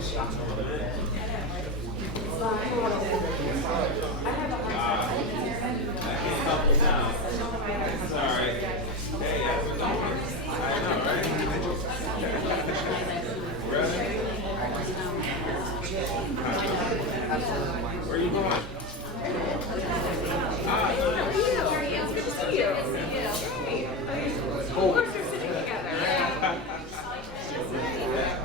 Sorry. Hey, how's it going? I know, right? Really? Where are you going? Ah, It's good to see you. Great. Of course we're sitting together, right?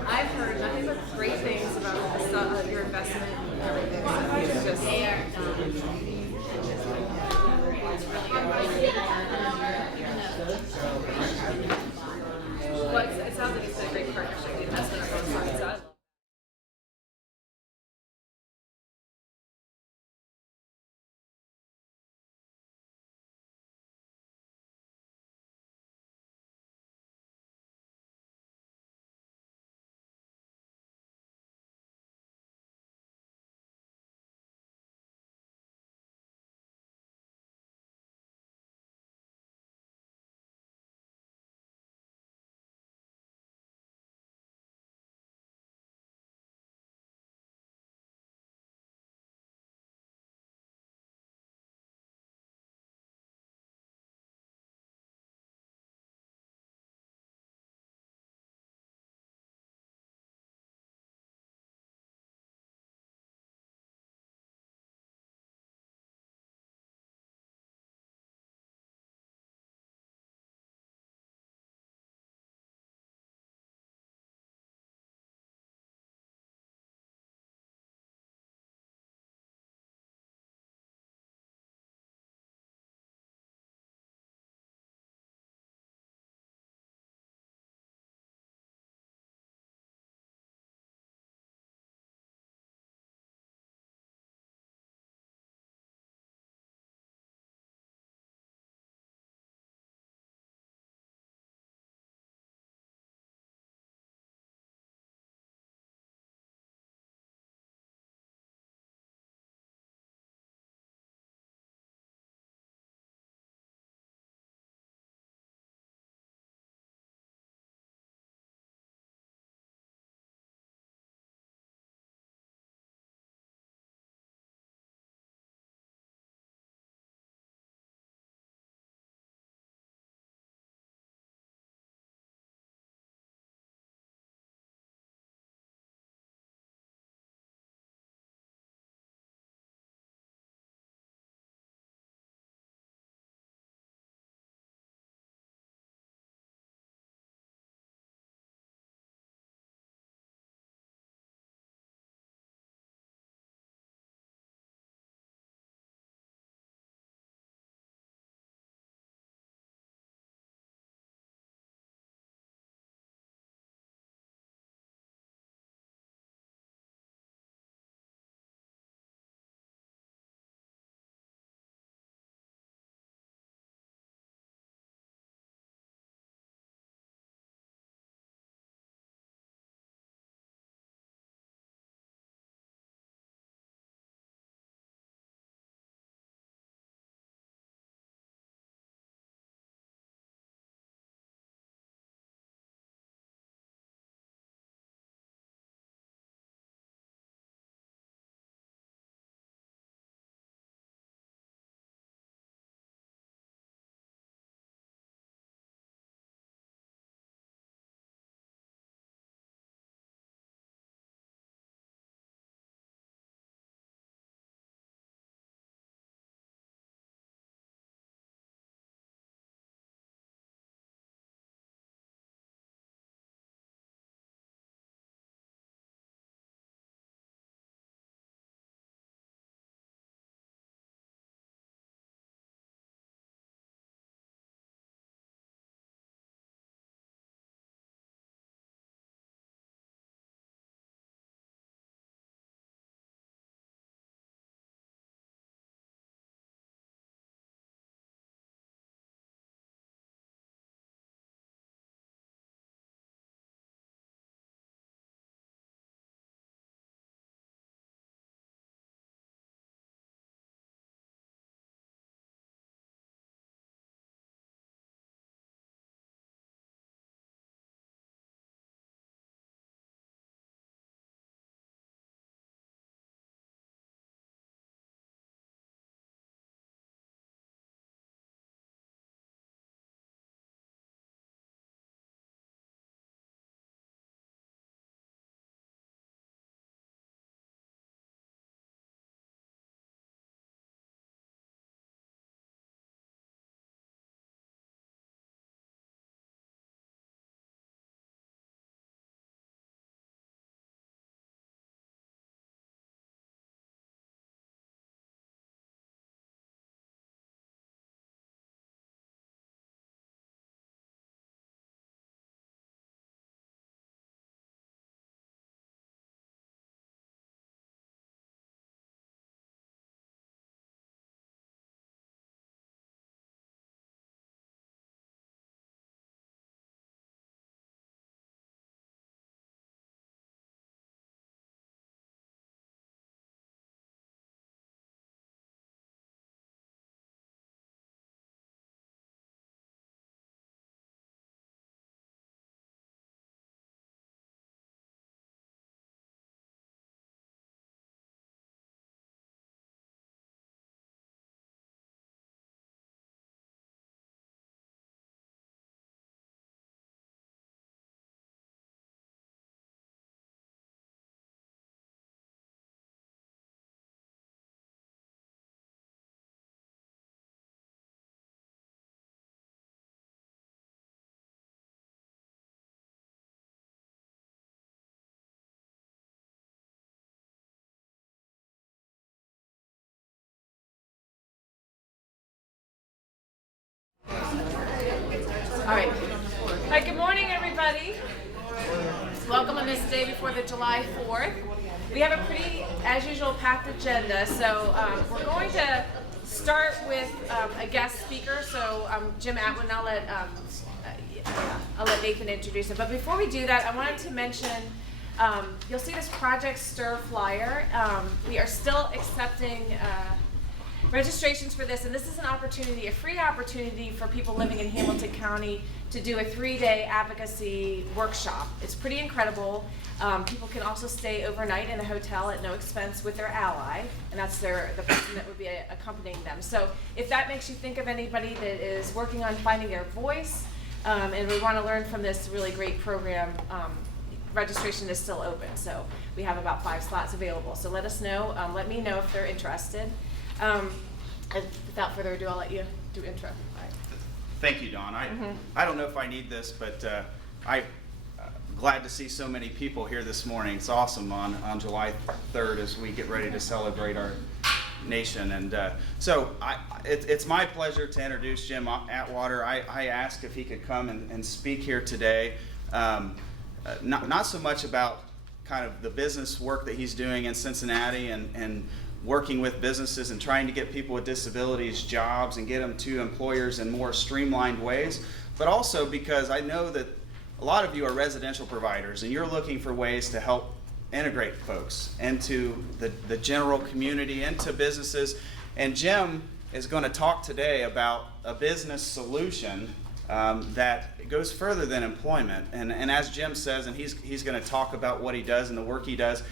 I've heard nothing but great things about your investment and everything. So it's well, it sounds like it's been a great partnership. The investment on both sides. So I All right. All right, good morning, everybody. Welcome on this day before the July 4th. We have a pretty, as usual, packed agenda. So we're going to start with a guest speaker. So Jim Atwood, I'll let Nathan introduce him. But before we do that, I wanted to mention, you'll see this Project STIR flyer. We are still accepting registrations for this, and this is an opportunity, a free opportunity for people living in Hamilton County to do a 3-day advocacy workshop. It's pretty incredible. People can also stay overnight in a hotel at no expense with their ally, and that's the person that would be accompanying them. So if that makes you think of anybody that is working on finding their voice, and we want to learn from this really great program, registration is still open. So we have about 5 slots available. So let us know, let me know if they're interested. And without further ado, I'll let you do intro. All right. Thank you, Dawn. I don't know if I need this, but I'm glad to see so many people here this morning. It's awesome on July 3rd as we get ready to celebrate our nation. And so it's my pleasure to introduce Jim Atwater. I asked if he could come and speak here today. Not so much about kind of the business work that he's doing in Cincinnati and working with businesses and trying to get people with disabilities jobs and get them to employers in more streamlined ways, but also because I know that a lot of you are residential providers and you're looking for ways to help integrate folks into the general community, into businesses. And Jim is going to talk today about a business solution that goes further than employment. And as Jim says, and he's going to talk about what he does and the work he does,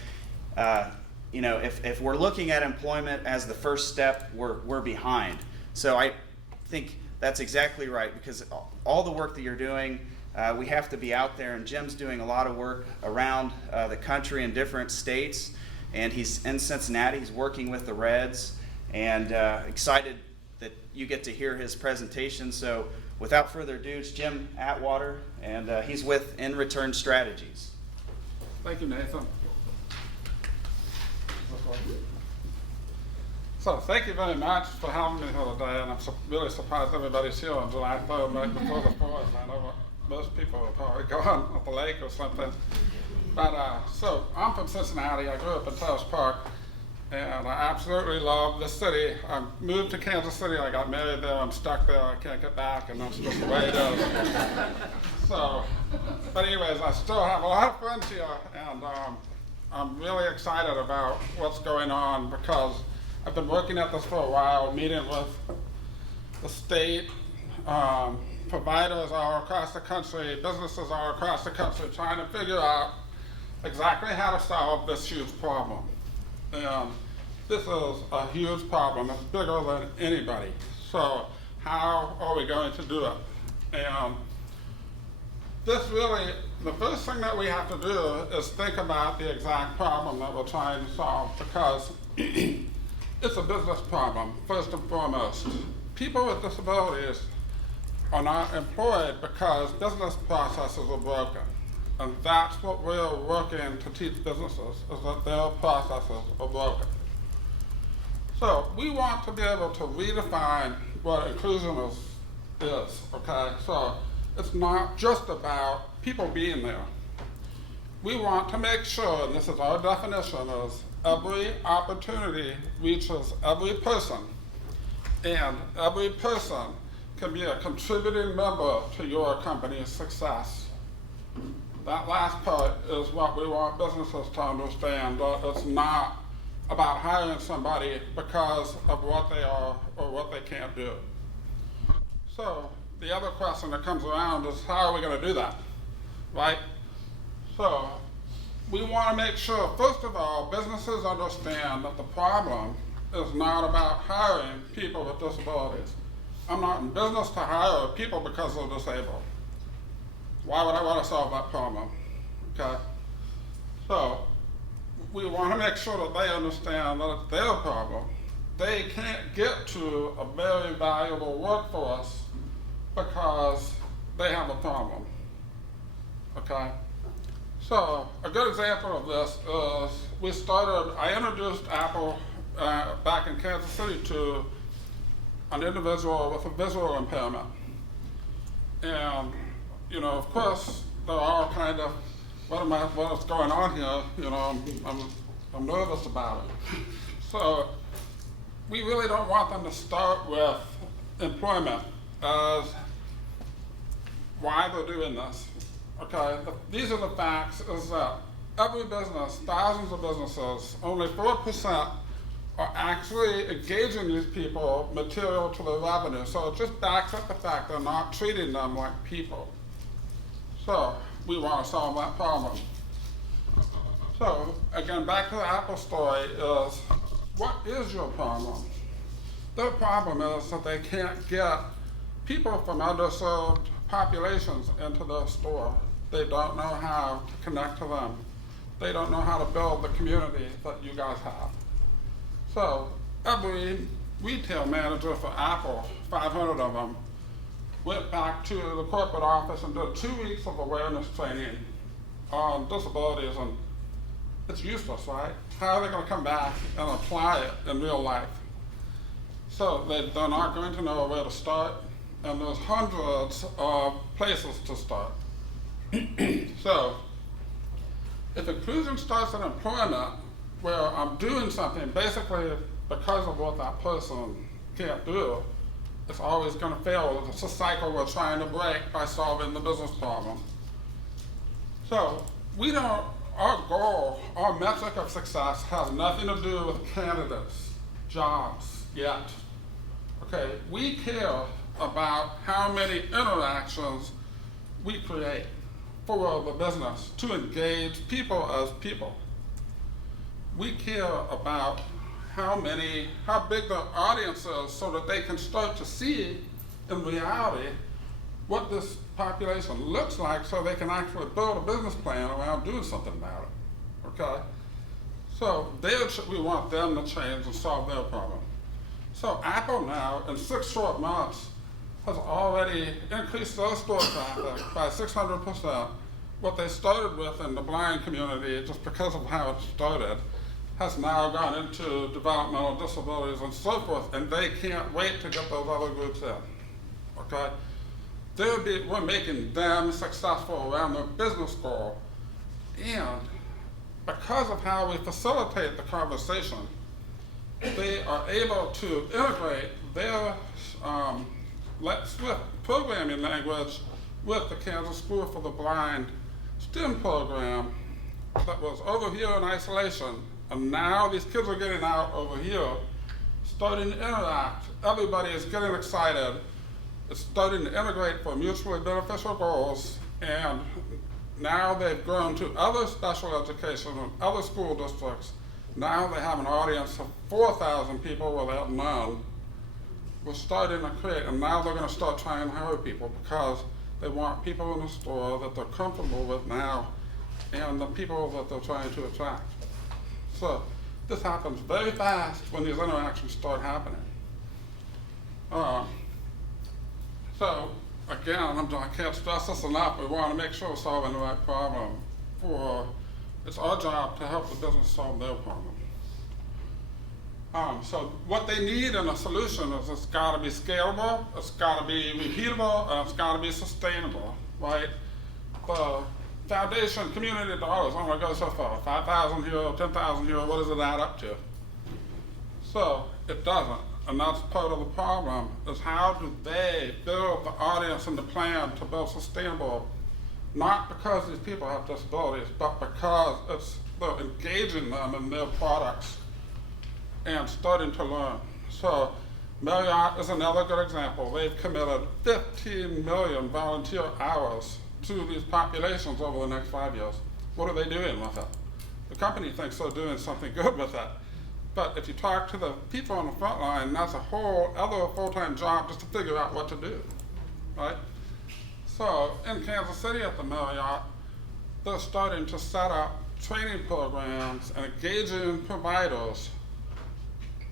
you know, if we're looking at employment as the first step, we're behind. So I think that's exactly right, because all the work that you're doing, we have to be out there, and Jim's doing a lot of work around the country in different states, and he's in Cincinnati. He's working with the Reds, and excited that you get to hear his presentation. So without further ado, it's Jim Atwater, and he's with In Return Strategies. Thank you, Nathan. So thank you very much for having me here today, and I'm really surprised everybody's here on July 3rd, right before the 4th. I know most people are probably gone at the lake or something. But so I'm from Cincinnati. I grew up in Terrace Park, and I absolutely love the city. I moved to Kansas City. I got married there. I'm stuck there. I can't get back, and that's just the way it is. So, but anyways, I still have a lot of friends here, and I'm really excited about what's going on because I've been working at this for a while, meeting with the state, providers all across the country, businesses all across the country, trying to figure out exactly how to solve this huge problem. And this is a huge problem. It's bigger than anybody. So how are we going to do it? And this really, the first thing that we have to do is think about the exact problem that we're trying to solve, because it's a business problem, first and foremost. People with disabilities are not employed because business processes are broken. And that's what we're working to teach businesses, is that their processes are broken. So we want to be able to redefine what inclusion is, okay? So it's not just about people being there. We want to make sure, and this is our definition, is every opportunity reaches every person, and every person can be a contributing member to your company's success. That last part is what we want businesses to understand, that it's not about hiring somebody because of what they are or what they can't do. So the other question that comes around is, how are we going to do that, right? So we want to make sure, first of all, businesses understand that the problem is not about hiring people with disabilities. I'm not in business to hire people because they're disabled. Why would I want to solve that problem? Okay? So we want to make sure that they understand that it's their problem. They can't get to a very valuable workforce because they have a problem. Okay? So a good example of this is I introduced Apple back in Kansas City to an individual with a visual impairment. And, you know, of course, they're all kind of, what is going on here? You know, I'm nervous about it. So we really don't want them to start with employment as why they're doing this. Okay, these are the facts, is that every business, thousands of businesses, only 4% are actually engaging these people material to their revenue. So it just backs up the fact they're not treating them like people. So we want to solve that problem. So again, back to the Apple story is, what is your problem? Their problem is that they can't get people from underserved populations into their store. They don't know how to connect to them. They don't know how to build the community that you guys have. So every retail manager for Apple, 500 of them, went back to the corporate office and did 2 weeks of awareness training on disabilities, and it's useless, right? How are they going to come back and apply it in real life? So they're not going to know where to start, and there's hundreds of places to start. So if inclusion starts in employment, where I'm doing something basically because of what that person can't do, it's always going to fail. It's a cycle we're trying to break by solving the business problem. So our goal, our metric of success has nothing to do with candidates, jobs, yet. Okay, we care about how many interactions we create for the business to engage people as people. We care about how big the audience is so that they can start to see in reality what this population looks like so they can actually build a business plan around doing something about it, okay? So we want them to change and solve their problem. So Apple now, in 6 short months, has already increased their store traffic by 600%. What they started with in the blind community, just because of how it started, has now gone into developmental disabilities and so forth, and they can't wait to get those other groups in, okay? We're making them successful around their business goal, and because of how we facilitate the conversation, they are able to integrate their Swift programming language with the Kansas School for the Blind STEM program that was over here in isolation. And now these kids are getting out over here, starting to interact. Everybody is getting excited. It's starting to integrate for mutually beneficial goals. And now they've grown to other special education and other school districts. Now they have an audience of 4,000 people where they have none. We're starting to create, and now they're going to start trying to hire people because they want people in the store that they're comfortable with now and the people that they're trying to attract. So this happens very fast when these interactions start happening. So again, I can't stress this enough. We want to make sure we're solving the right problem. It's our job to help the business solve their problem. So what they need in a solution is it's got to be scalable, it's got to be repeatable, and it's got to be sustainable, right? The foundation community dollars only go so far. 5,000 here, 10,000 here, what does it add up to? So it doesn't, and that's part of the problem, is how do they build the audience and the plan to build sustainable, not because these people have disabilities, but because they're engaging them in their products and starting to learn. So Marriott is another good example. They've committed 15 million volunteer hours to these populations over the next 5 years. What are they doing with it? The company thinks they're doing something good with it. But if you talk to the people on the front line, that's a whole other full-time job just to figure out what to do, right? So in Kansas City at the Marriott, they're starting to set up training programs and engaging providers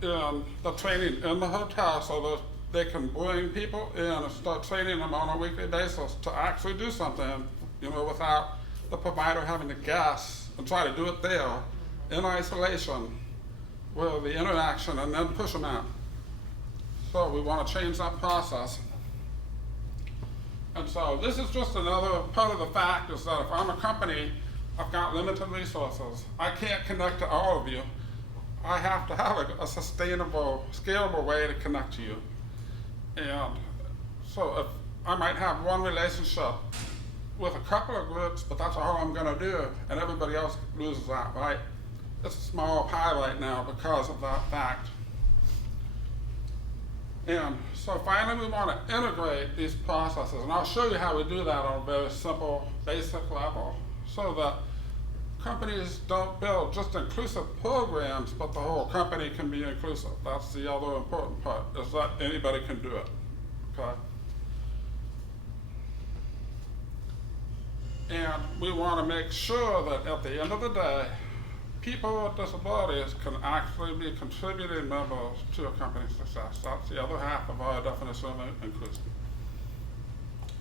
in the training in the hotel so that they can bring people in and start training them on a weekly basis to actually do something, without the provider having to guess and try to do it there in isolation with the interaction and then push them out. So we want to change that process. And so this is just another part of the fact is that if I'm a company, I've got limited resources. I can't connect to all of you. I have to have a sustainable, scalable way to connect to you. And so if I might have one relationship with a couple of groups, but that's all I'm gonna do, and everybody else loses that, right? It's a small pie right now because of that fact. And so finally we want to integrate these processes, and I'll show you how we do that on a very simple, basic level, so that companies don't build just inclusive programs, but the whole company can be inclusive. That's the other important part, is that anybody can do it, okay? And we want to make sure that at the end of the day, people with disabilities can actually be contributing members to a company's success. That's the other half of our definition of inclusion.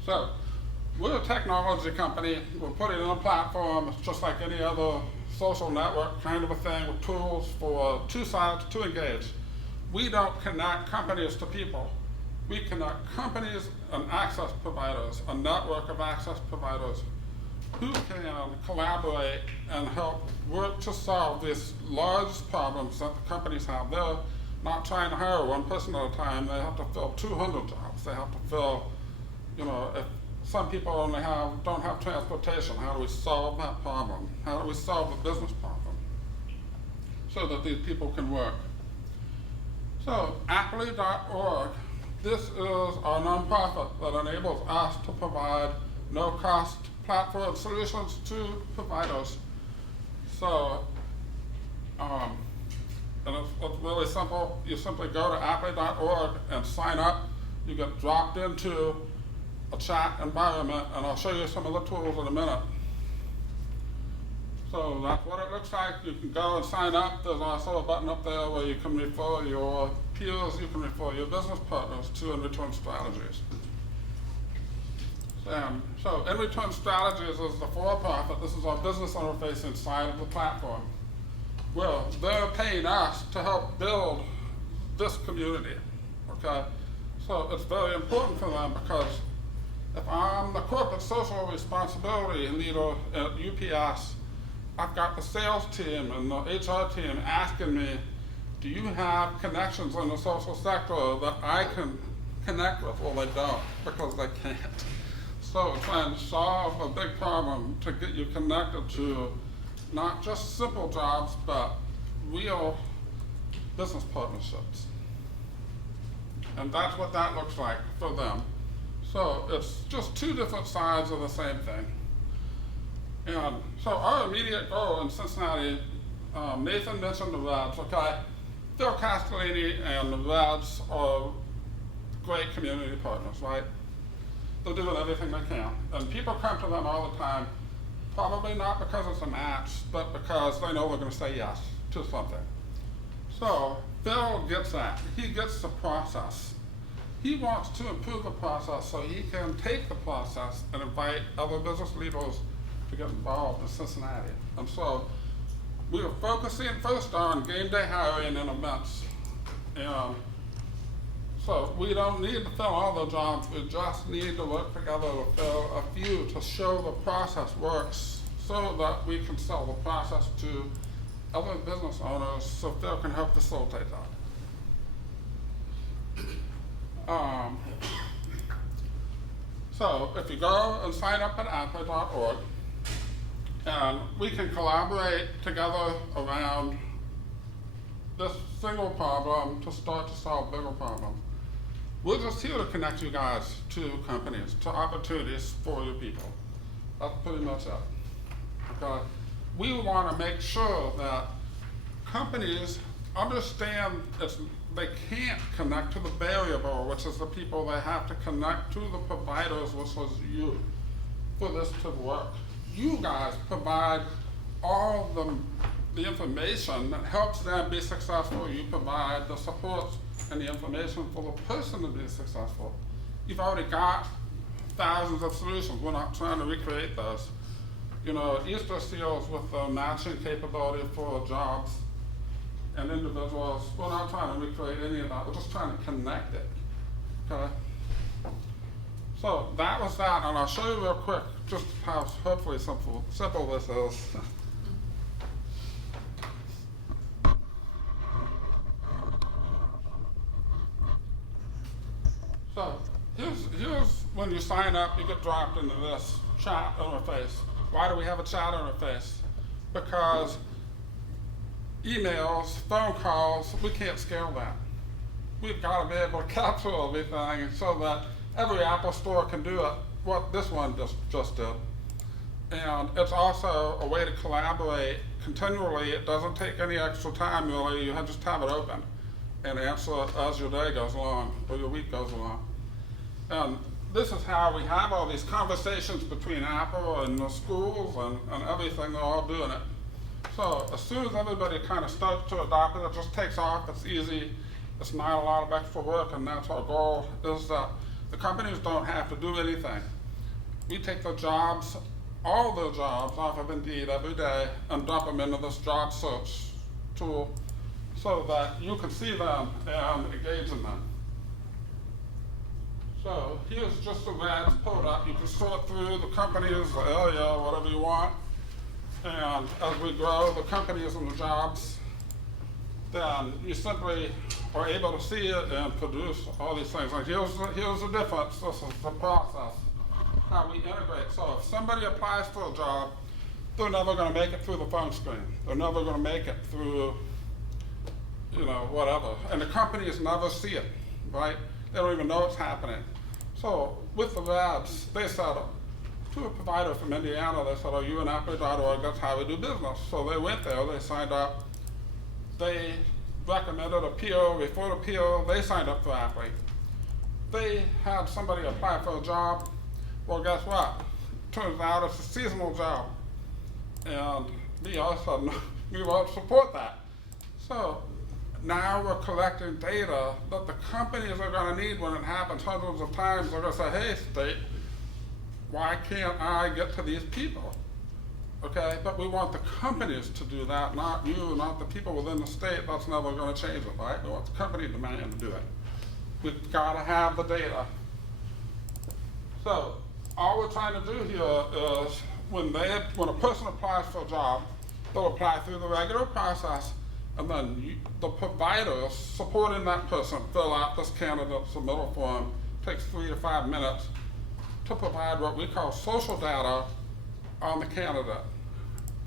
So, we're a technology company. We're putting in a platform. It's just like any other social network kind of a thing with tools for two sides to engage. We don't connect companies to people. We connect companies and access providers, a network of access providers who can collaborate and help work to solve these large problems that the companies have. They're not trying to hire one person at a time. They have to fill 200 jobs. They have to fill, you know, if some people don't have transportation, how do we solve that problem? How do we solve the business problem so that these people can work? So, Appley.org, this is our nonprofit that enables us to provide no-cost platform solutions to providers. So, and it's really simple. You simply go to Appley.org and sign up. You get dropped into a chat environment, and I'll show you some of the tools in a minute. So that's what it looks like. You can go and sign up. There's also a button up there where you can refer your peers, you can refer your business partners to In-Return Strategies. So In-Return Strategies is the for-profit. This is our business interface inside of the platform. Well, they're paying us to help build this community, okay? So it's very important for them because if I'm the corporate social responsibility leader at UPS, I've got the sales team and the HR team asking me, do you have connections in the social sector that I can connect with? Well, they don't, because they can't. So trying to solve a big problem to get you connected to not just simple jobs, but real business partnerships. And that's what that looks like for them. So it's just two different sides of the same thing. And so our immediate goal in Cincinnati, Nathan mentioned the Reds, okay? Phil Castellini and the Reds are great community partners, right? They're doing everything they can. And people come to them all the time, probably not because it's a match, but because they know we're gonna say yes to something. So Phil gets that. He gets the process. He wants to improve the process so he can take the process and invite other business leaders to get involved in Cincinnati. And so we are focusing first on game day hiring and events. And so we don't need to fill all the jobs, we just need to work together to fill a few to show the process works so that we can sell the process to other business owners so Phil can help facilitate that. So if you go and sign up at Appley.org, and we can collaborate together around this single problem to start to solve bigger problems. We're just here to connect you guys to companies, to opportunities for your people. That's pretty much it. Okay? We want to make sure that companies understand they can't connect to the variable, which is the people they have to connect to the providers, which is you, for this to work. You guys provide all the information that helps them be successful. You provide the support and the information for the person to be successful. You've already got thousands of solutions. We're not trying to recreate those. You know, Easter seals with the matching capability for jobs and individuals. We're not trying to recreate any of that. We're just trying to connect it, okay? So that was that, and I'll show you real quick just how hopefully simple this is. So here's when you sign up, you get dropped into this chat interface. Why do we have a chat interface? Because emails, phone calls, we can't scale that. We've got to be able to capture everything so that every Apple store can do it, what this one just did. And it's also a way to collaborate continually. It doesn't take any extra time really. You just have it open and answer it as your day goes along or your week goes along. And this is how we have all these conversations between Apple and the schools and everything. They're all doing it. So as soon as everybody kind of starts to adopt it, it just takes off. It's easy. It's not a lot of extra work, and that's our goal, is that the companies don't have to do anything. We take the jobs, all the jobs off of Indeed every day and dump them into this job search tool so that you can see them and engage in them. So here's just the ads pulled up. You can sort through the companies, the area, whatever you want. And as we grow the companies and the jobs, then you simply are able to see it and produce all these things. Like here's the difference. This is the process, how we integrate. So if somebody applies for a job, they're never going to make it through the phone screen. They're never going to make it through, whatever. And the companies never see it, right? They don't even know it's happening. So with the labs, they said to a provider from Indiana, they said, "Are you an Apply.org? That's how we do business." So they went there, they signed up. They recommended a PO. Before the PO, they signed up for Apply. They had somebody apply for a job. Well, guess what? Turns out it's a seasonal job. And we all said, no, we won't support that. So now we're collecting data that the companies are going to need when it happens hundreds of times. They're going to say, "Hey, state, why can't I get to these people?" Okay, but we want the companies to do that, not you, not the people within the state. That's never going to change it, right? We want the company demand to do it. We've got to have the data. So all we're trying to do here is when a person applies for a job, they'll apply through the regular process, and then the providers supporting that person fill out this candidate submittal form. It takes 3 to 5 minutes to provide what we call social data on the candidate,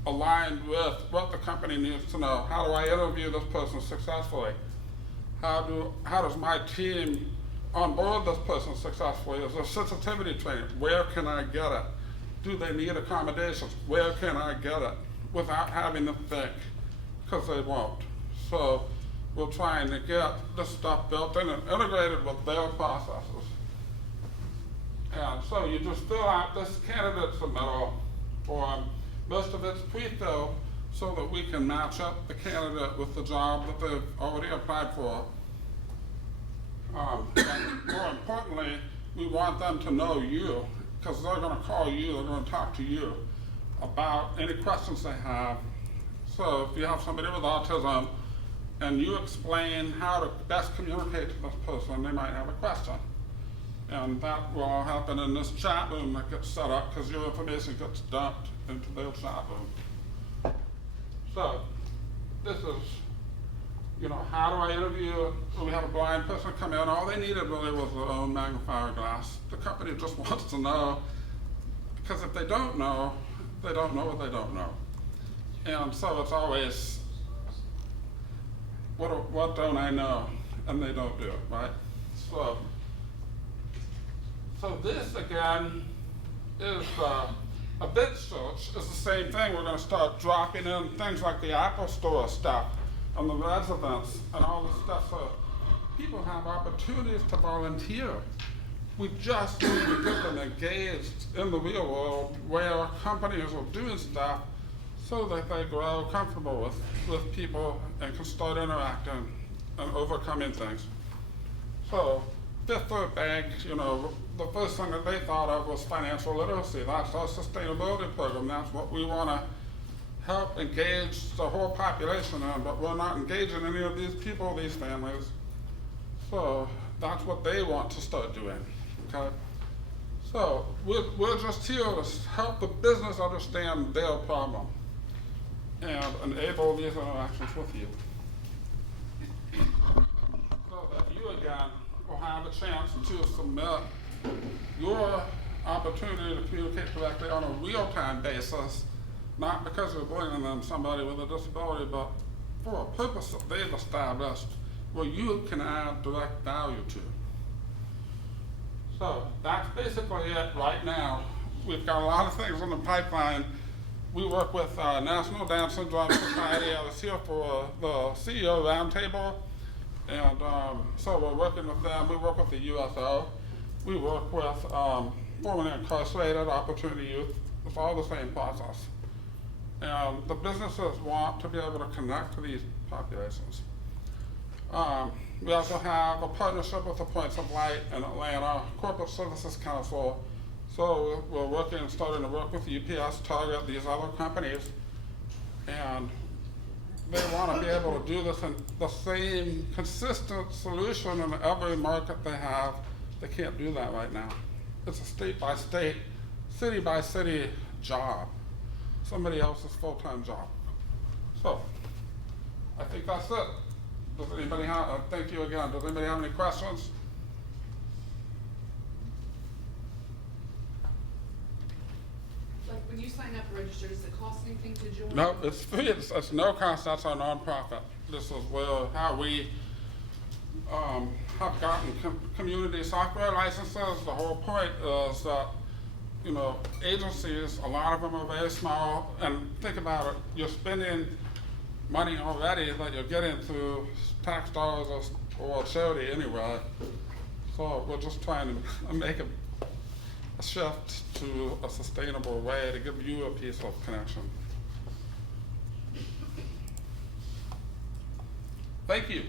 aligned with what the company needs to know. How do I interview this person successfully? How does my team onboard this person successfully? Is there sensitivity training? Where can I get it? Do they need accommodations? Where can I get it without having to think? Because they won't. So we're trying to get this stuff built in and integrated with their processes. And so you just fill out this candidate submittal form. Most of it's pre-filled so that we can match up the candidate with the job that they've already applied for. And more importantly, we want them to know you, because they're going to call you, they're going to talk to you about any questions they have. So if you have somebody with autism and you explain how to best communicate to this person, they might have a question. And that will all happen in this chat room that gets set up, because your information gets dumped into their chat room. So this is, how do I interview? We have a blind person come in. All they needed really was their own magnifier glass. The company just wants to know, because if they don't know, they don't know what they don't know. And so it's always, what don't I know? And they don't do it, right? So this, again, is a bid search. It's the same thing. We're going to start dropping in things like the Apple Store stuff and the residents and all this stuff so people have opportunities to volunteer. We just need to get them engaged in the real world where companies are doing stuff so that they grow comfortable with people and can start interacting and overcoming things. So Fifth Third Bank, the first thing that they thought of was financial literacy. That's our sustainability program. That's what we want to help engage the whole population in, but we're not engaging any of these people, these families. So that's what they want to start doing, okay? So we're just here to help the business understand their problem and enable these interactions with you. So that you again will have a chance to submit your opportunity to communicate directly on a real-time basis, not because you're bringing them somebody with a disability, but for a purpose that they've established where you can add direct value to. So that's basically it right now. We've got a lot of things in the pipeline. We work with National Down Syndrome Society. I was here for the CEO Roundtable, and so we're working with them. We work with the USO. We work with formerly incarcerated opportunity youth. It's all the same process. And the businesses want to be able to connect to these populations. We also have a partnership with the Points of Light in Atlanta, Corporate Services Council. So we're starting to work with UPS, Target, these other companies, and they want to be able to do this in the same consistent solution in every market they have. They can't do that right now. It's a state by state, city by city job, somebody else's full-time job. So I think that's it. Does anybody have, thank you again. Does anybody have any questions? Like when you sign up to register, does it cost anything to join? No, it's free. It's no cost. That's our nonprofit. This is how we have gotten community software licenses. The whole point is that, you know, agencies, a lot of them are very small, and think about it, you're spending money already that you're getting through tax dollars or charity anyway. So we're just trying to make a shift to a sustainable way to give you a piece of connection. Thank you.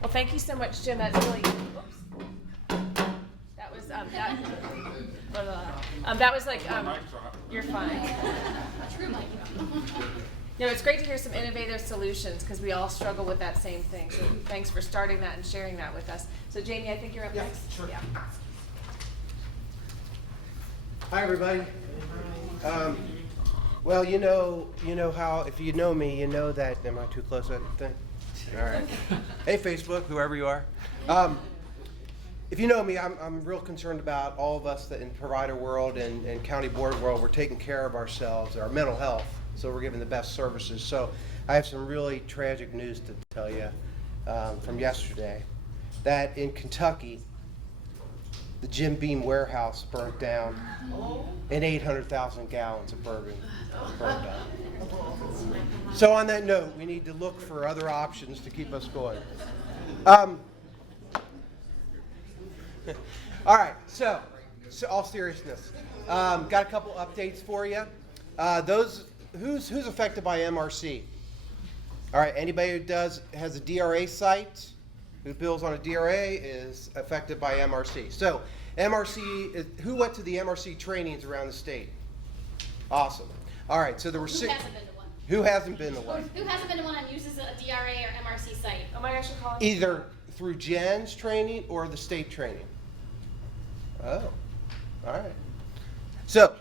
Well, thank you so much, Jim. That's really, that was, that was like, Mic drop. you're fine. No, it's great to hear some innovative solutions because we all struggle with that same thing. So thanks for starting that and sharing that with us. So Jamie, I think you're up next. Sure. Yeah. Hi, everybody. Well, you know how, if you know me, you know that, am I too close to that thing? All right. Hey, Facebook, whoever you are. If you know me, I'm real concerned about all of us that in provider world and county board world, we're taking care of ourselves, our mental health, so we're giving the best services. So I have some really tragic news to tell you from yesterday, that in Kentucky, the Jim Beam warehouse burnt down and 800,000 gallons of bourbon burned down. So on that note, we need to look for other options to keep us going. All right, so all seriousness, got a couple updates for you. Who's affected by MRC? All right, anybody who has a DRA site, who bills on a DRA is affected by MRC. So MRC, who went to the MRC trainings around the state? Awesome. All right, so there were Who hasn't been to one? Who hasn't been to one? Who hasn't been to one and uses a DRA or MRC site? Oh my gosh, you're calling. Either through Jen's training or the state training. Oh, all right. So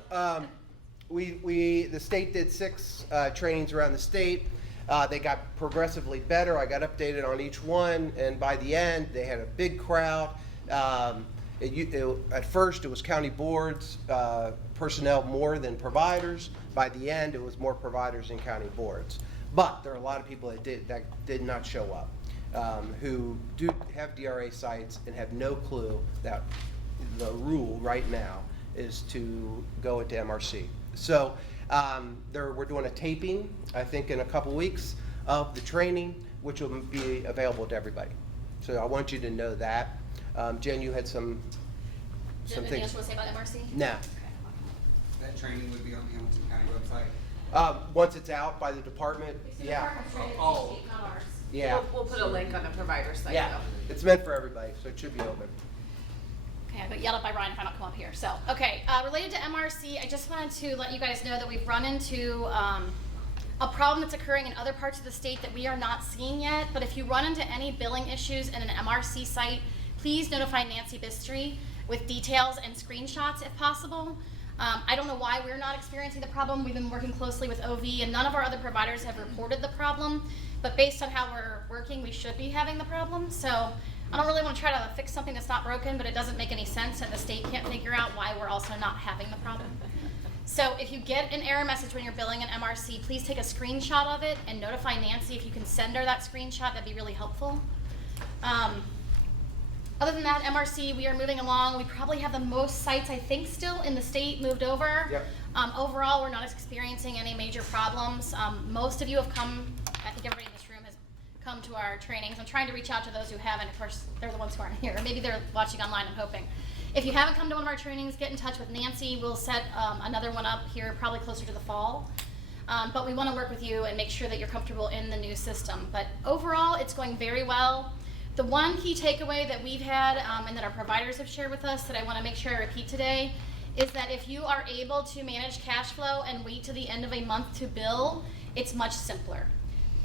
the state did 6 trainings around the state. They got progressively better. I got updated on each one, and by the end, they had a big crowd. At first, it was county boards, personnel more than providers. By the end, it was more providers than county boards. But there are a lot of people that did not show up, who do have DRA sites and have no clue that the rule right now is to go into MRC. So we're doing a taping, I think, in a couple weeks of the training, which will be available to everybody. So I want you to know that. Jen, you had some Anything things. else you want to say about MRC? No. That training would be on the Hamilton County website. Once it's out by the department, yeah. Oh. Not ours. Yeah. We'll put a link on the provider site. Yeah. Though. It's meant for everybody, so it should be open. Okay, I got yelled at by Ryan if I don't come up here. So, okay, related to MRC, I just wanted to let you guys know that we've run into a problem that's occurring in other parts of the state that we are not seeing yet. But if you run into any billing issues in an MRC site, please notify Nancy Bistry with details and screenshots if possible. I don't know why we're not experiencing the problem. We've been working closely with OV, and none of our other providers have reported the problem. But based on how we're working, we should be having the problem. So I don't really want to try to fix something that's not broken, but it doesn't make any sense, and the state can't figure out why we're also not having the problem. So if you get an error message when you're billing an MRC, please take a screenshot of it and notify Nancy. If you can send her that screenshot, that'd be really helpful. Other than that, MRC, we are moving along. We probably have the most sites, I think, still in the state moved over. Yep. Overall, we're not experiencing any major problems. Most of you have come, I think everybody in this room has come to our trainings. I'm trying to reach out to those who haven't. Of course, they're the ones who aren't here. Maybe they're watching online, I'm hoping. If you haven't come to one of our trainings, get in touch with Nancy. We'll set another one up here probably closer to the fall. But we want to work with you and make sure that you're comfortable in the new system. But overall, it's going very well. The one key takeaway that we've had and that our providers have shared with us that I want to make sure I repeat today is that if you are able to manage cash flow and wait to the end of a month to bill, it's much simpler.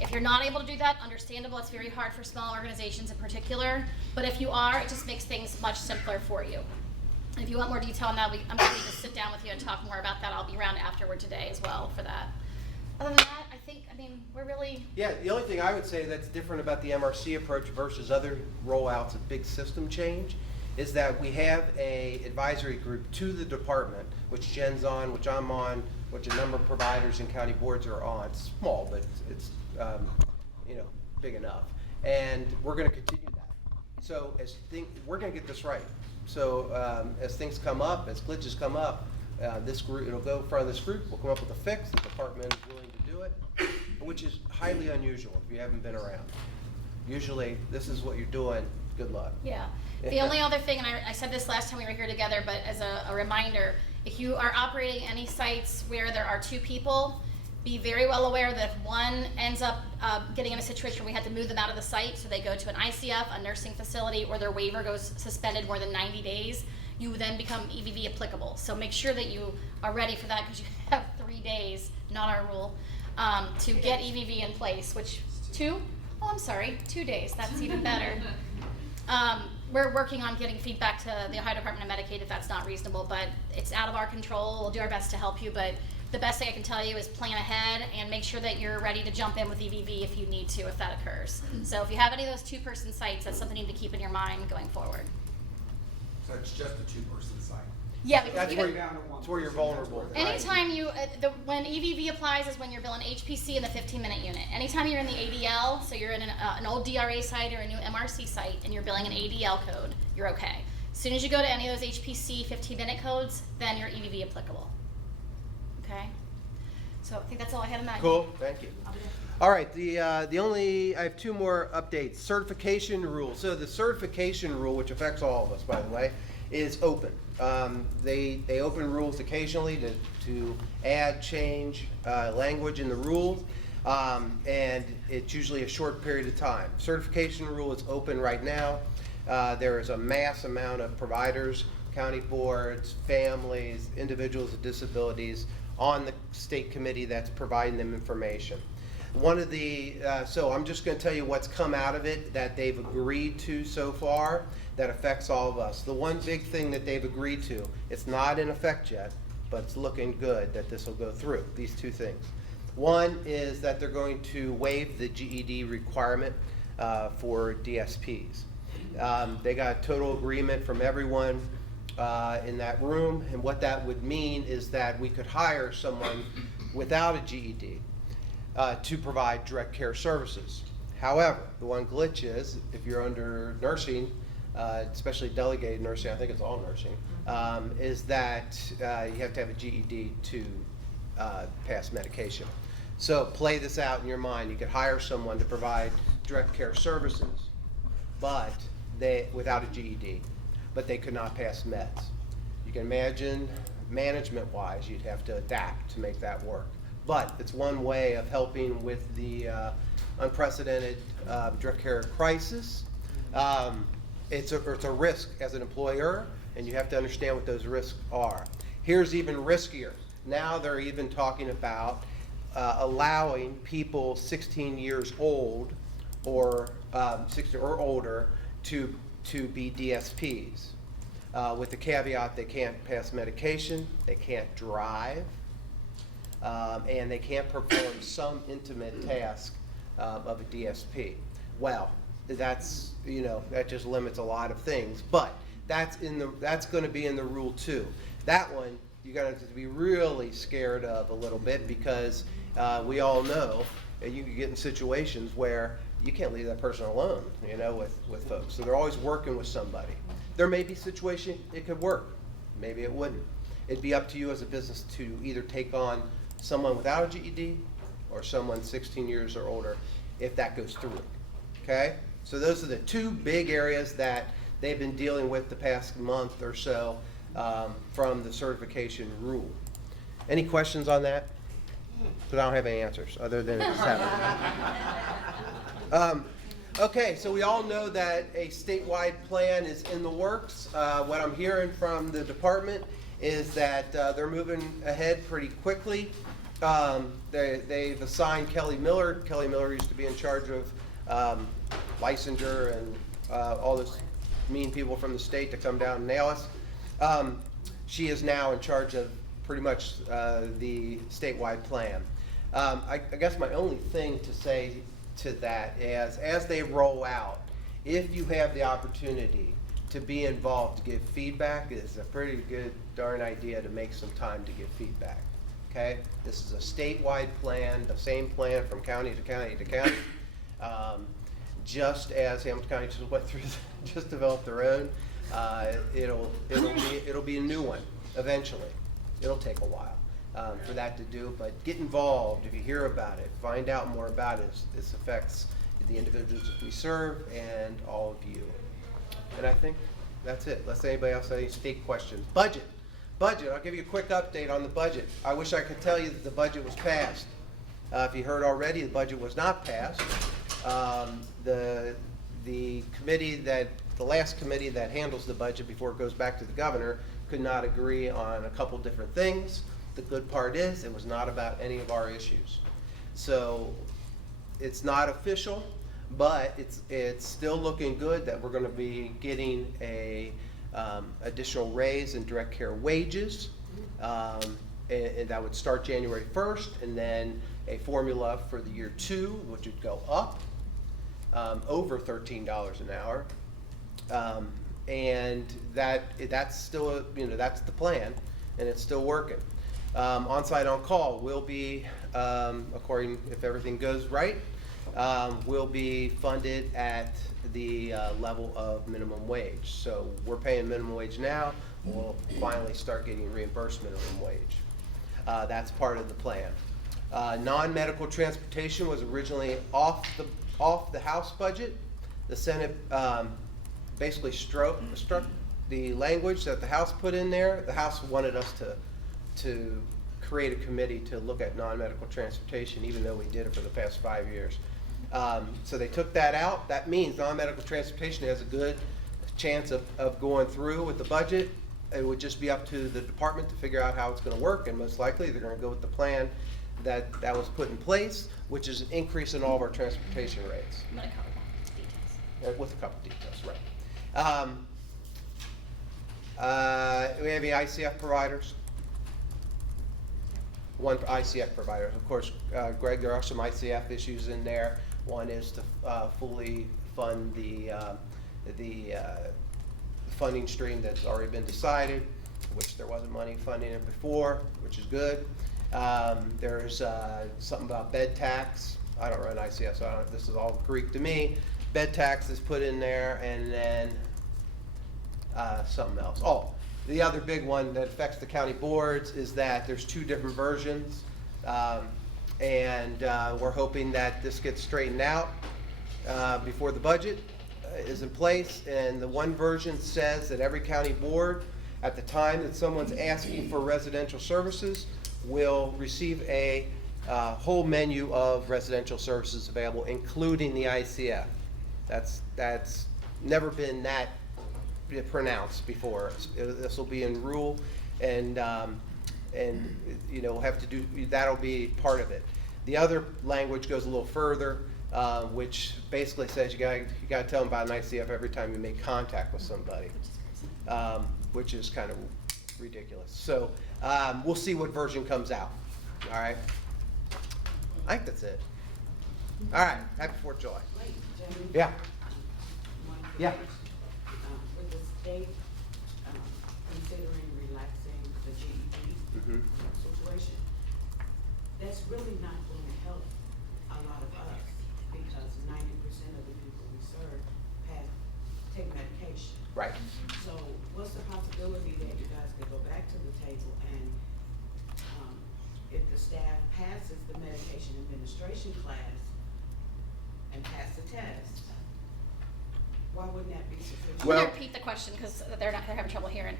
If you're not able to do that, understandable, it's very hard for small organizations in particular, but if you are, it just makes things much simpler for you. And if you want more detail on that, I'm happy to sit down with you and talk more about that. I'll be around afterward today as well for that. Other than that, we're really... Yeah, the only thing I would say that's different about the MRC approach versus other rollouts of big system change is that we have a advisory group to the department, which Jen's on, which I'm on, which a number of providers and county boards are on. It's small, but it's big enough. And we're going to continue that. So we're going to get this right. So as things come up, as glitches come up, this group, it'll go in front of this group, we'll come up with a fix, the department is willing to do it, which is highly unusual if you haven't been around. Usually, this is what you're doing, good luck. Yeah. The only other thing, and I said this last time we were here together, but as a reminder, if you are operating any sites where there are two people, be very well aware that if one ends up getting in a situation where we had to move them out of the site, so they go to an ICF, a nursing facility, or their waiver goes suspended more than 90 days, you then become EVV applicable. So make sure that you are ready for that because you have 3 days, not our rule, to get EVV in place, which 2? Oh, I'm sorry, 2 days, that's even better. We're working on getting feedback to the Ohio Department of Medicaid if that's not reasonable, but it's out of our control. We'll do our best to help you, but the best thing I can tell you is plan ahead and make sure that you're ready to jump in with EVV if you need to, if that occurs. So if you have any of those two-person sites, that's something you need to keep in your mind going forward. So it's just a two-person site. Yeah, because That's even, that's where you're vulnerable. anytime you, when EVV applies is when you're billing HPC in the 15-minute unit. Anytime you're in the ADL, so you're in an old DRA site or a new MRC site and you're billing an ADL code, you're okay. As soon as you go to any of those HPC 15-minute codes, then you're EVV applicable. Okay? So I think that's all I had on that. Cool, thank you. All right, I have 2 more updates. Certification rule. So the certification rule, which affects all of us, by the way, is open. They open rules occasionally to add, change language in the rules, and it's usually a short period of time. Certification rule is open right now. There is a mass amount of providers, county boards, families, individuals with disabilities on the state committee that's providing them information. One of the, so I'm just going to tell you what's come out of it that they've agreed to so far that affects all of us. The one big thing that they've agreed to, it's not in effect yet, but it's looking good that this will go through, these 2 things. One is that they're going to waive the GED requirement for DSPs. They got total agreement from everyone in that room, and what that would mean is that we could hire someone without a GED to provide direct care services. However, the one glitch is if you're under nursing, especially delegated nursing, I think it's all nursing, is that you have to have a GED to pass medication. So play this out in your mind. You could hire someone to provide direct care services, but without a GED, but they could not pass meds. You can imagine, management-wise, you'd have to adapt to make that work. But it's one way of helping with the unprecedented direct care crisis. It's a risk as an employer, and you have to understand what those risks are. Here's even riskier. Now they're even talking about allowing people 16 years old or 60 or older to be DSPs, with the caveat they can't pass medication, they can't drive, and they can't perform some intimate task of a DSP. Well, that's, you know, that just limits a lot of things, but that's going to be in the rule too. That one you got to be really scared of a little bit, because we all know that you can get in situations where you can't leave that person alone, you know, with folks. So they're always working with somebody. There may be a situation it could work, maybe it wouldn't. It'd be up to you as a business to either take on someone without a GED or someone 16 years or older if that goes through. Okay? So those are the two big areas that they've been dealing with the past month or so from the certification rule. Any questions on that? Because I don't have any answers other than it's happening. Okay, so we all know that a statewide plan is in the works. What I'm hearing from the department is that they're moving ahead pretty quickly. They've assigned Kelly Miller. Kelly Miller used to be in charge of licensure and all those mean people from the state to come down and nail us. She is now in charge of pretty much the statewide plan. I guess my only thing to say to that is, as they roll out, if you have the opportunity to be involved, to give feedback, it's a pretty good darn idea to make some time to give feedback. Okay? This is a statewide plan, the same plan from county to county to county. Just as Hamilton County just went through, just developed their own, it'll be a new one eventually. It'll take a while for that to do, but get involved. If you hear about it, find out more about it. This affects the individuals that we serve and all of you. And I think that's it. Unless anybody else has any state questions. Budget. I'll give you a quick update on the budget. I wish I could tell you that the budget was passed. If you heard already, the budget was not passed. The committee the last committee that handles the budget before it goes back to the governor could not agree on a couple different things. The good part is it was not about any of our issues. So it's not official, but it's still looking good that we're going to be getting a additional raise in direct care wages, and that would start January 1st, and then a formula for the year 2, which would go up over $13 an hour. And that's still, that's the plan, and it's still working. On-site on-call will be, according, if everything goes right, will be funded at the level of minimum wage. So we're paying minimum wage now. We'll finally start getting reimbursed minimum wage. That's part of the plan. Non-medical transportation was originally off the House budget. The Senate basically struck the language that the House put in there. The House wanted us to create a committee to look at non-medical transportation, even though we did it for the past 5 years. So they took that out. That means non-medical transportation has a good chance of going through with the budget. It would just be up to the department to figure out how it's going to work, and most likely they're going to go with the plan that was put in place, which is an increase in all of our transportation rates. I'm gonna cover details. With a couple details, right. We have any ICF providers? One ICF provider. Of course, Greg, there are some ICF issues in there. One is to fully fund the funding stream that's already been decided, which there wasn't money funding it before, which is good. There's something about bed tax. I don't run ICF, so I don't know if this is all Greek to me. Bed tax is put in there, and then something else. Oh, the other big one that affects the county boards is that there's 2 different versions, and we're hoping that this gets straightened out before the budget is in place. And the one version says that every county board, at the time that someone's asking for residential services, will receive a whole menu of residential services available, including the ICF. That's never been that pronounced before. This will be in rule, and we'll have to do, that'll be part of it. The other language goes a little further, which basically says you gotta tell them about an ICF every time you make contact with somebody, which is kind of ridiculous. So we'll see what version comes out. All right. I think that's it. All right. Happy 4th of July. Wait, Jamie. Yeah. One quick Yeah. question. With the state considering relaxing the GED Mhm. situation, that's really not going to help a lot of us because 90% of the people we serve take medication. Right. So what's the possibility that you guys could go back to the table and if the staff passes the medication administration class and pass the test, why wouldn't that be sufficient? I'm Well- gonna repeat the question because they're having trouble hearing.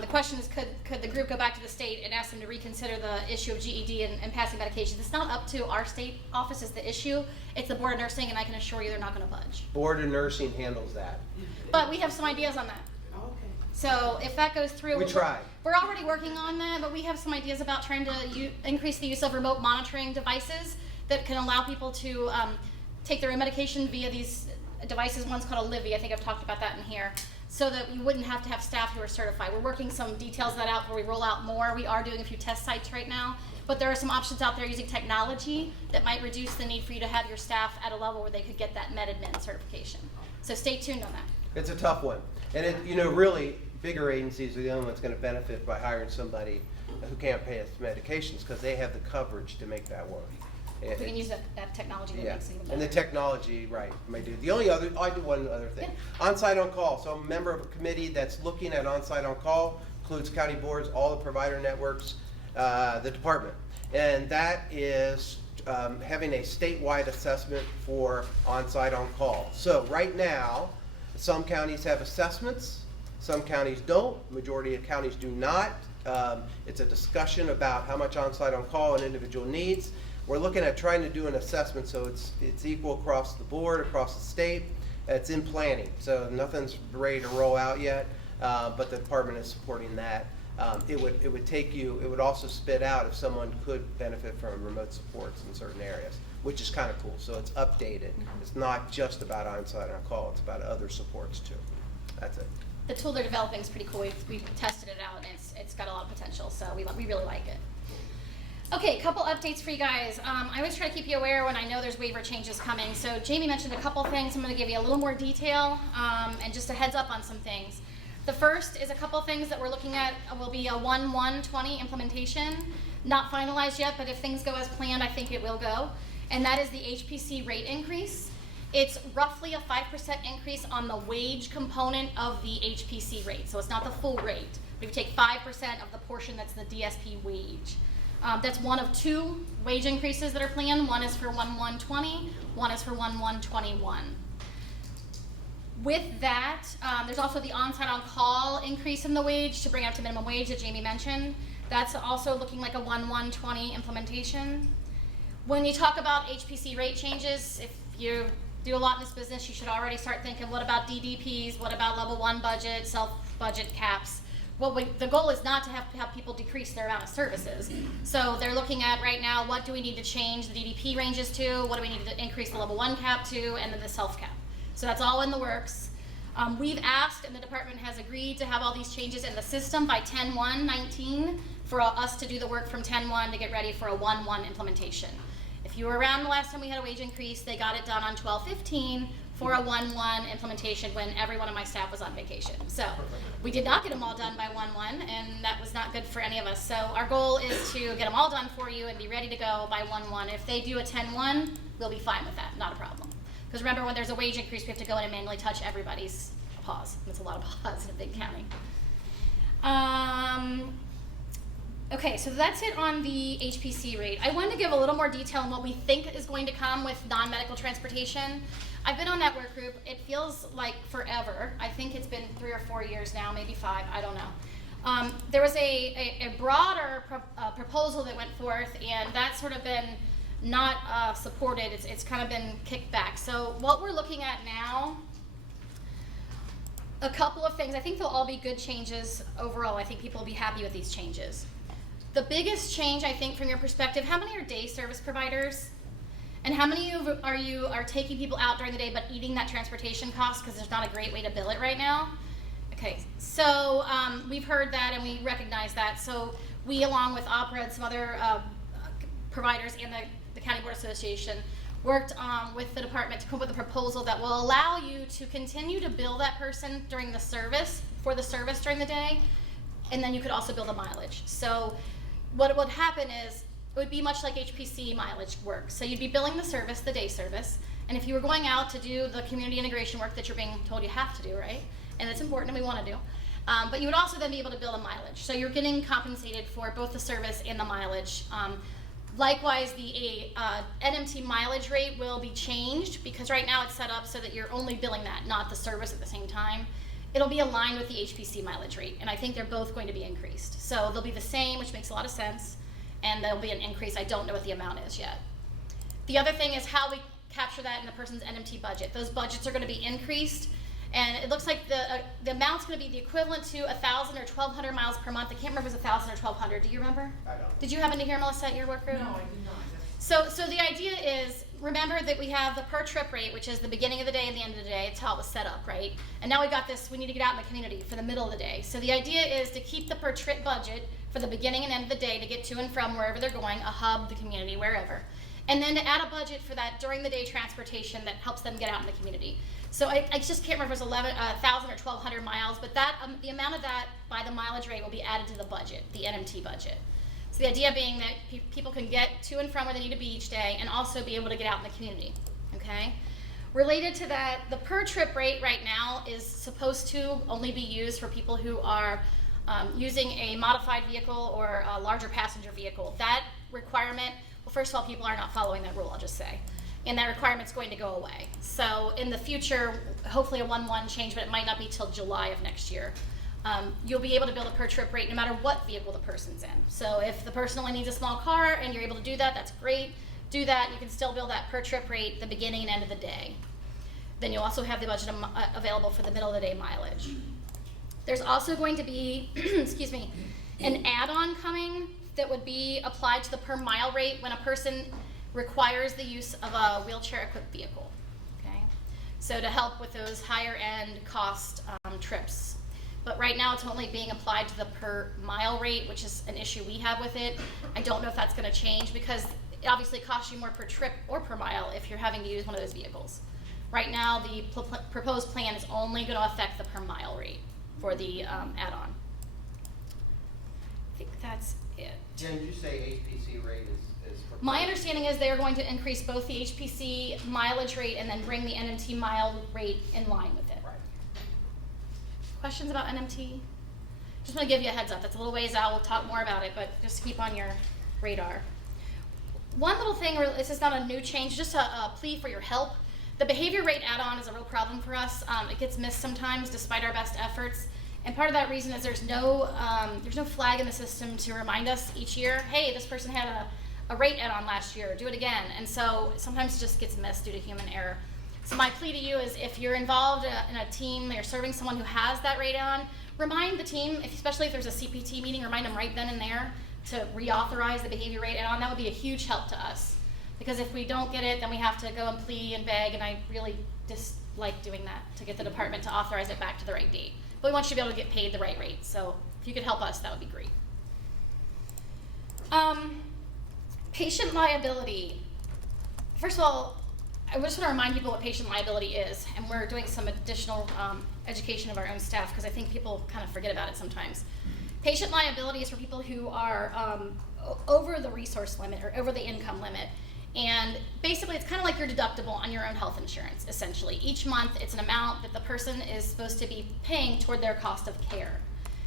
The question is, could the group go back to the state and ask them to reconsider the issue of GED and passing medications? It's not up to our state office is the issue. It's the Board of Nursing, and I can assure you they're not gonna budge. Board of Nursing handles that. But we have some ideas on that. Okay. So if that goes through. We tried. We're already working on that, but we have some ideas about trying to increase the use of remote monitoring devices that can allow people to take their own medication via these devices. One's called Olivia. I think I've talked about that in here. So that you wouldn't have to have staff who are certified. We're working some details of that out before we roll out more. We are doing a few test sites right now, but there are some options out there using technology that might reduce the need for you to have your staff at a level where they could get that MedAdmin certification. So stay tuned on that. It's a tough one. And it, really, bigger agencies are the only ones going to benefit by hiring somebody who can't pay its medications because they have the coverage to make that work. We can use that technology that Yeah, makes it even and the better. technology, right, may do. The only other, I do one other thing. On-site on-call, so I'm a member of a committee that's looking at on-site on-call, includes county boards, all the provider networks, the department. And that is having a statewide assessment for on-site on-call. So right now, some counties have assessments, some counties don't, majority of counties do not. It's a discussion about how much on-site on-call an individual needs. We're looking at trying to do an assessment so it's equal across the board, across the state. It's in planning, so nothing's ready to roll out yet, but the department is supporting that. It would also spit out if someone could benefit from remote supports in certain areas, which is kind of cool. So it's updated. It's not just about on-site on-call, it's about other supports too. That's it. The tool they're developing is pretty cool. We've tested it out, and it's got a lot of potential, so we really like it. Okay, a couple updates for you guys. I always try to keep you aware when I know there's waiver changes coming. So Jamie mentioned a couple things. I'm going to give you a little more detail and just a heads up on some things. The first is a couple things that we're looking at will be a 1/1/20 implementation. Not finalized yet, but if things go as planned, I think it will go. And that is the HPC rate increase. It's roughly a 5% increase on the wage component of the HPC rate. So it's not the full rate. But if you take 5% of the portion that's the DSP wage. That's one of two wage increases that are planned. One is for 1/1/20, one is for 1/1/21. With that, there's also the on-site on-call increase in the wage to bring up to minimum wage that Jamie mentioned. That's also looking like a 1/1/20 implementation. When you talk about HPC rate changes, if you do a lot in this business, you should already start thinking, what about DDPs? What about level 1 budget, self-budget caps? Well, the goal is not to have people decrease their amount of services. So they're looking at right now, what do we need to change the DDP ranges to? What do we need to increase the level 1 cap to? And then the self cap. So that's all in the works. We've asked, and the department has agreed to have all these changes in the system by 10/1/19 for us to do the work from 10/1 to get ready for a 1/1 implementation. If you were around the last time we had a wage increase, they got it done on 12/15 for a 1/1 implementation when every one of my staff was on vacation. So we did not get them all done by 1/1, and that was not good for any of us. So our goal is to get them all done for you and be ready to go by 1/1. If they do a 10/1, we'll be fine with that, not a problem. Because remember, when there's a wage increase, we have to go in and manually touch everybody's pause. That's a lot of pause in a big county. Okay, so that's it on the HPC rate. I wanted to give a little more detail on what we think is going to come with non-medical transportation. I've been on that work group. It feels like forever. I think it's been 3 or 4 years now, maybe 5, I don't know. There was a broader proposal that went forth, and that's sort of been not supported. It's kind of been kicked back. So what we're looking at now, a couple of things. I think they'll all be good changes overall. I think people will be happy with these changes. the biggest change, I think, from your perspective, how many are day service providers? And how many of you are taking people out during the day but eating that transportation cost because there's not a great way to bill it right now? Okay, so we've heard that and we recognize that. So we, along with Opera and some other providers and the County Board Association, worked with the department to come up with a proposal that will allow you to continue to bill that person during the service, for the service during the day, and then you could also bill the mileage. So what would happen is, it would be much like HPC mileage work. So you'd be billing the service, the day service, and if you were going out to do the community integration work that you're being told you have to do, right? And it's important and we want to do. But you would also then be able to bill the mileage. So you're getting compensated for both the service and the mileage. Likewise, the NMT mileage rate will be changed because right now it's set up so that you're only billing that, not the service at the same time. It'll be aligned with the HPC mileage rate, and I think they're both going to be increased. So they'll be the same, which makes a lot of sense, and there'll be an increase. I don't know what the amount is yet. The other thing is how we capture that in the person's NMT budget. Those budgets are going to be increased, and it looks like the amount's going to be the equivalent to 1,000 or 1,200 miles per month. I can't remember if it was 1,000 or 1,200. Do you remember? I don't. Did you happen to hear, Melissa, at your work group? No, I did not. So the idea is, remember that we have the per trip rate, which is the beginning of the day and the end of the day. It's how it was set up, right? And now we got this, we need to get out in the community for the middle of the day. So the idea is to keep the per trip budget for the beginning and end of the day to get to and from wherever they're going, a hub, the community, wherever. And then to add a budget for that during the day transportation that helps them get out in the community. So I just can't remember if it was 1,000 or 1,200 miles, but that the amount of that by the mileage rate will be added to the budget, the NMT budget. So the idea being that people can get to and from where they need to be each day and also be able to get out in the community, okay? Related to that, the per trip rate right now is supposed to only be used for people who are using a modified vehicle or a larger passenger vehicle. That requirement, well, first of all, people are not following that rule, I'll just say. And that requirement's going to go away. So in the future, hopefully a 1/1 change, but it might not be till July of next year. You'll be able to bill a per trip rate no matter what vehicle the person's in. So if the person only needs a small car and you're able to do that, that's great. Do that, you can still bill that per trip rate the beginning and end of the day. Then you'll also have the budget available for the middle of the day mileage. There's also going to be, excuse me, an add-on coming that would be applied to the per mile rate when a person requires the use of a wheelchair-equipped vehicle, okay? So to help with those higher-end cost trips. But right now it's only being applied to the per mile rate, which is an issue we have with it. I don't know if that's going to change because it obviously costs you more per trip or per mile if you're having to use one of those vehicles. Right now the proposed plan is only going to affect the per mile rate for the add-on. I think that's it. Jen, did you say HPC rate is for My understanding is they are going to increase both the HPC mileage rate and then bring the NMT mile rate in line with it. Right. Questions about NMT? Just want to give you a heads up. That's a little ways out. We'll talk more about it, but just keep on your radar. One little thing, this is not a new change, just a plea for your help. The behavior rate add-on is a real problem for us. It gets missed sometimes despite our best efforts. And part of that reason is there's no flag in the system to remind us each year, hey, this person had a rate add-on last year, do it again. And so sometimes it just gets missed due to human error. So my plea to you is if you're involved in a team, you're serving someone who has that rate add-on, remind the team, especially if there's a CPT meeting, remind them right then and there to reauthorize the behavior rate add-on. That would be a huge help to us. Because if we don't get it, then we have to go and plea and beg, and I really dislike doing that to get the department to authorize it back to the right date. But we want you to be able to get paid the right rate. So if you could help us, that would be great. Patient liability. First of all, I just want to remind people what patient liability is, and we're doing some additional education of our own staff because I think people kind of forget about it sometimes. Patient liability is for people who are over the resource limit or over the income limit. And basically, it's kind of like your deductible on your own health insurance, essentially. Each month, it's an amount that the person is supposed to be paying toward their cost of care.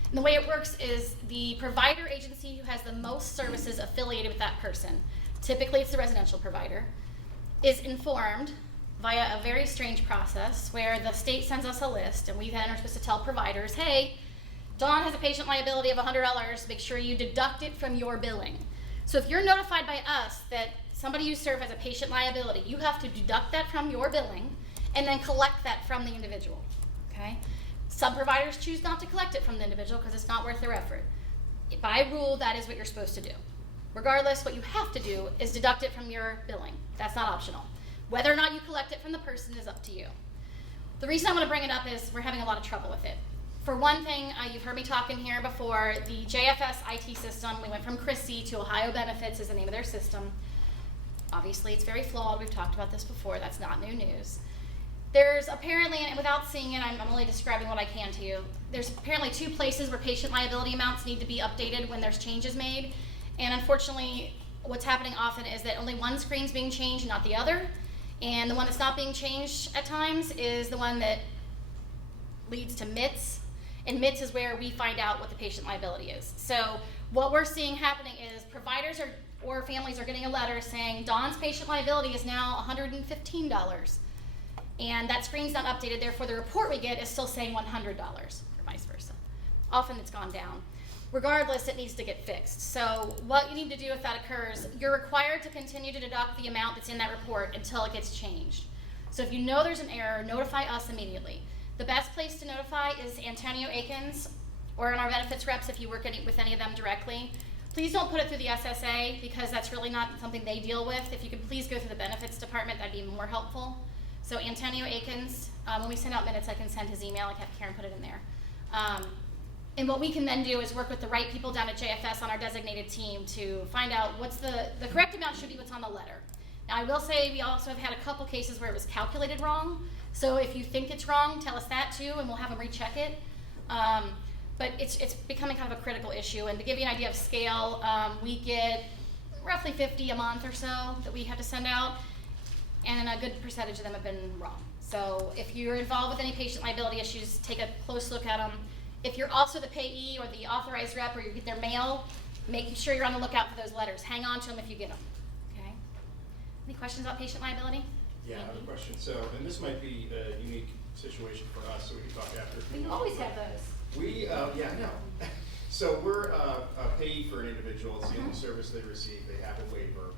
And the way it works is the provider agency who has the most services affiliated with that person, typically it's the residential provider, is informed via a very strange process where the state sends us a list, and we then are supposed to tell providers, hey, Dawn has a patient liability of $100, make sure you deduct it from your billing. So if you're notified by us that somebody you serve has a patient liability, you have to deduct that from your billing and then collect that from the individual, okay? Some providers choose not to collect it from the individual because it's not worth their effort. By rule, that is what you're supposed to do. Regardless, what you have to do is deduct it from your billing. That's not optional. Whether or not you collect it from the person is up to you. The reason I want to bring it up is we're having a lot of trouble with it. For one thing, you've heard me talking here before, the JFS IT system, we went from CRISI to Ohio Benefits is the name of their system. Obviously, it's very flawed. We've talked about this before. That's not new news. There's apparently, and without seeing it, I'm only describing what I can to you. There's apparently 2 places where patient liability amounts need to be updated when there's changes made. And unfortunately, what's happening often is that only one screen's being changed, not the other. And the one that's not being changed at times is the one that leads to MITS. And MITS is where we find out what the patient liability is. So what we're seeing happening is providers or families are getting a letter saying, Dawn's patient liability is now $115. And that screen's not updated, therefore the report we get is still saying $100, or vice versa. Often it's gone down. Regardless, it needs to get fixed. So what you need to do if that occurs, you're required to continue to deduct the amount that's in that report until it gets changed. So if you know there's an error, notify us immediately. The best place to notify is Antonio Akins or in our benefits reps if you work with any of them directly. Please don't put it through the SSA because that's really not something they deal with. If you could please go through the benefits department, that'd be more helpful. So Antonio Akins, when we send out minutes, I can send his email. I have Karen put it in there. And what we can then do is work with the right people down at JFS on our designated team to find out what's the correct amount should be what's on the letter. Now I will say we also have had a couple cases where it was calculated wrong. So if you think it's wrong, tell us that too, and we'll have them recheck it. But it's becoming kind of a critical issue. And to give you an idea of scale, we get roughly 50 a month or so that we have to send out, and a good percentage of them have been wrong. So if you're involved with any patient liability issues, take a close look at them. If you're also the payee or the authorized rep or you get their mail, make sure you're on the lookout for those letters. Hang on to them if you get them. Okay? Any questions about patient liability? Yeah, I have a question. So, and this might be a unique situation for us, so we can talk after. We always have those. We, yeah, I know. So we're a payee for an individual. It's the only service they receive. They have a waiver.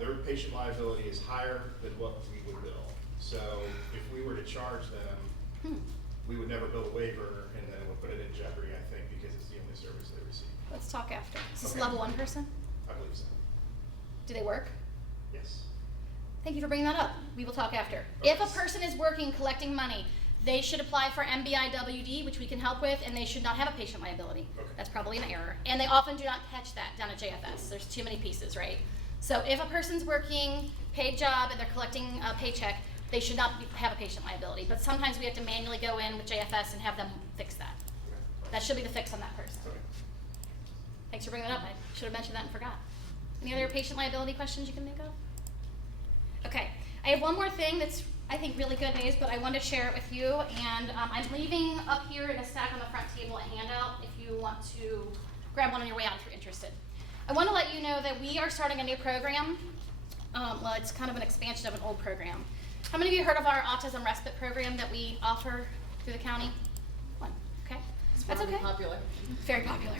Their patient liability is higher than what we would bill. So if we were to charge them, we would never bill a waiver, and then it would put it in jeopardy, I think, because it's the only service they receive. Let's talk after. Is this Okay. level 1 person? I believe so. Do they work? Yes. Thank you for bringing that up. We will talk after. Okay. If a person is working, collecting money, they should apply for MBIWD, which we can help with, and they should not have a patient liability. Okay. That's probably an error. And they often do not catch that down at JFS. There's too many pieces, right? So if a person's working, paid job, and they're collecting a paycheck, they should not have a patient liability. But sometimes we have to manually go in with JFS and have them fix that. That should be the fix on that person. Okay. Thanks for bringing that up. I should have mentioned that and forgot. Any other patient liability questions you can think of? Okay, I have one more thing that's, I think, really good news, but I wanted to share it with you. And I'm leaving up here in a stack on the front table a handout if you want to grab one on your way out if you're interested. I want to let you know that we are starting a new program. Well, it's kind of an expansion of an old program. How many of you heard of our autism respite program that we offer through the county? One, okay. That's okay. Popular. Very popular.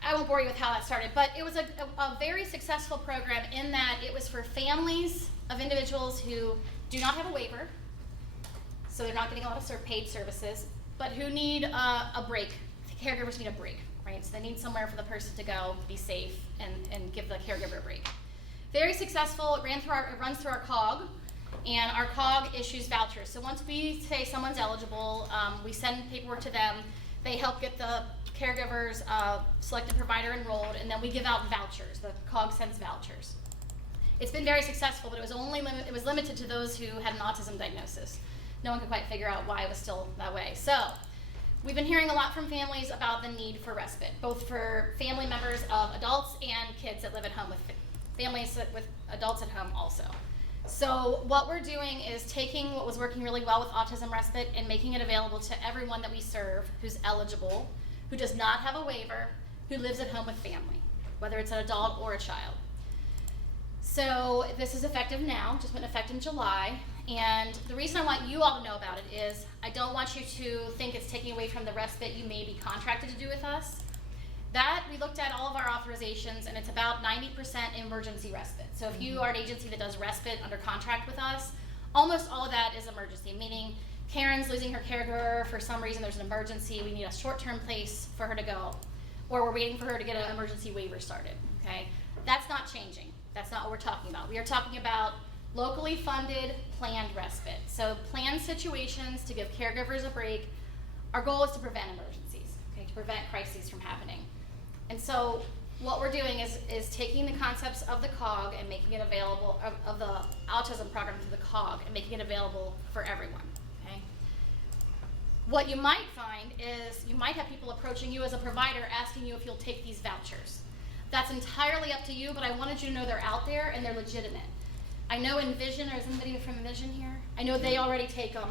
I won't bore you with how that started, but it was a very successful program in that it was for families of individuals who do not have a waiver, so they're not getting a lot of paid services, but who need a break. The caregivers need a break, right? So they need somewhere for the person to go, be safe, and give the caregiver a break. Very successful. It runs through our COG, and our COG issues vouchers. So once we say someone's eligible, we send paperwork to them. They help get the caregivers selected provider enrolled, and then we give out vouchers. The COG sends vouchers. It's been very successful, but it was limited to those who had an autism diagnosis. No one could quite figure out why it was still that way. So we've been hearing a lot from families about the need for respite, both for family members of adults and kids that live at home with families with adults at home also. So what we're doing is taking what was working really well with autism respite and making it available to everyone that we serve who's eligible, who does not have a waiver, who lives at home with family, whether it's an adult or a child. So this is effective now, just went effective in July. And the reason I want you all to know about it is I don't want you to think it's taking away from the respite you may be contracted to do with us. That, we looked at all of our authorizations, and it's about 90% emergency respite. So if you are an agency that does respite under contract with us, almost all of that is emergency, meaning Karen's losing her caregiver for some reason, there's an emergency, we need a short-term place for her to go, or we're waiting for her to get an emergency waiver started, okay? That's not changing. That's not what we're talking about. We are talking about locally funded planned respite. So planned situations to give caregivers a break. Our goal is to prevent emergencies, okay, to prevent crises from happening. And so what we're doing is taking the concepts of the COG and making it available, of the autism program to the COG, and making it available for everyone, okay? What you might find is you might have people approaching you as a provider asking you if you'll take these vouchers. That's entirely up to you, but I wanted you to know they're out there and they're legitimate. I know Envision, or is anybody from Envision here? I know they already take them,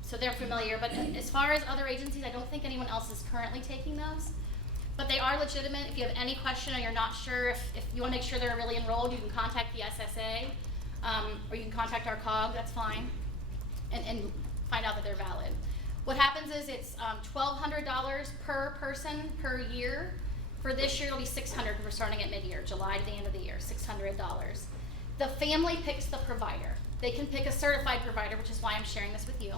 so they're familiar, but as far as other agencies, I don't think anyone else is currently taking those. But they are legitimate. If you have any question or you're not sure, if you want to make sure they're really enrolled, you can contact the SSA, or you can contact our COG, that's fine, and find out that they're valid. What happens is it's $1,200 per person per year. For this year, it'll be $600 because we're starting at mid-year, July to the end of the year, $600. The family picks the provider. They can pick a certified provider, which is why I'm sharing this with you,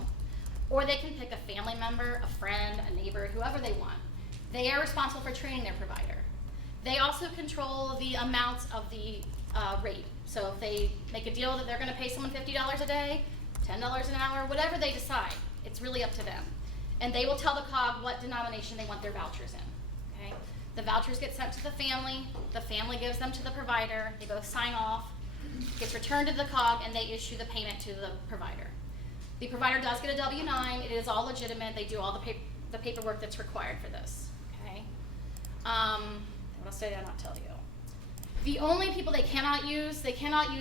or they can pick a family member, a friend, a neighbor, whoever they want. They are responsible for training their provider. They also control the amounts of the rate. So if they make a deal that they're gonna pay someone $50 a day, $10 an hour, whatever they decide, it's really up to them. And they will tell the COG what denomination they want their vouchers in, okay? The vouchers get sent to the family gives them to the provider, they both sign off, gets returned to the COG, and they issue the payment to the provider. The provider does get a W-9, it is all legitimate, they do all the paperwork that's required for this, okay? What else did I not tell you? The only people they cannot use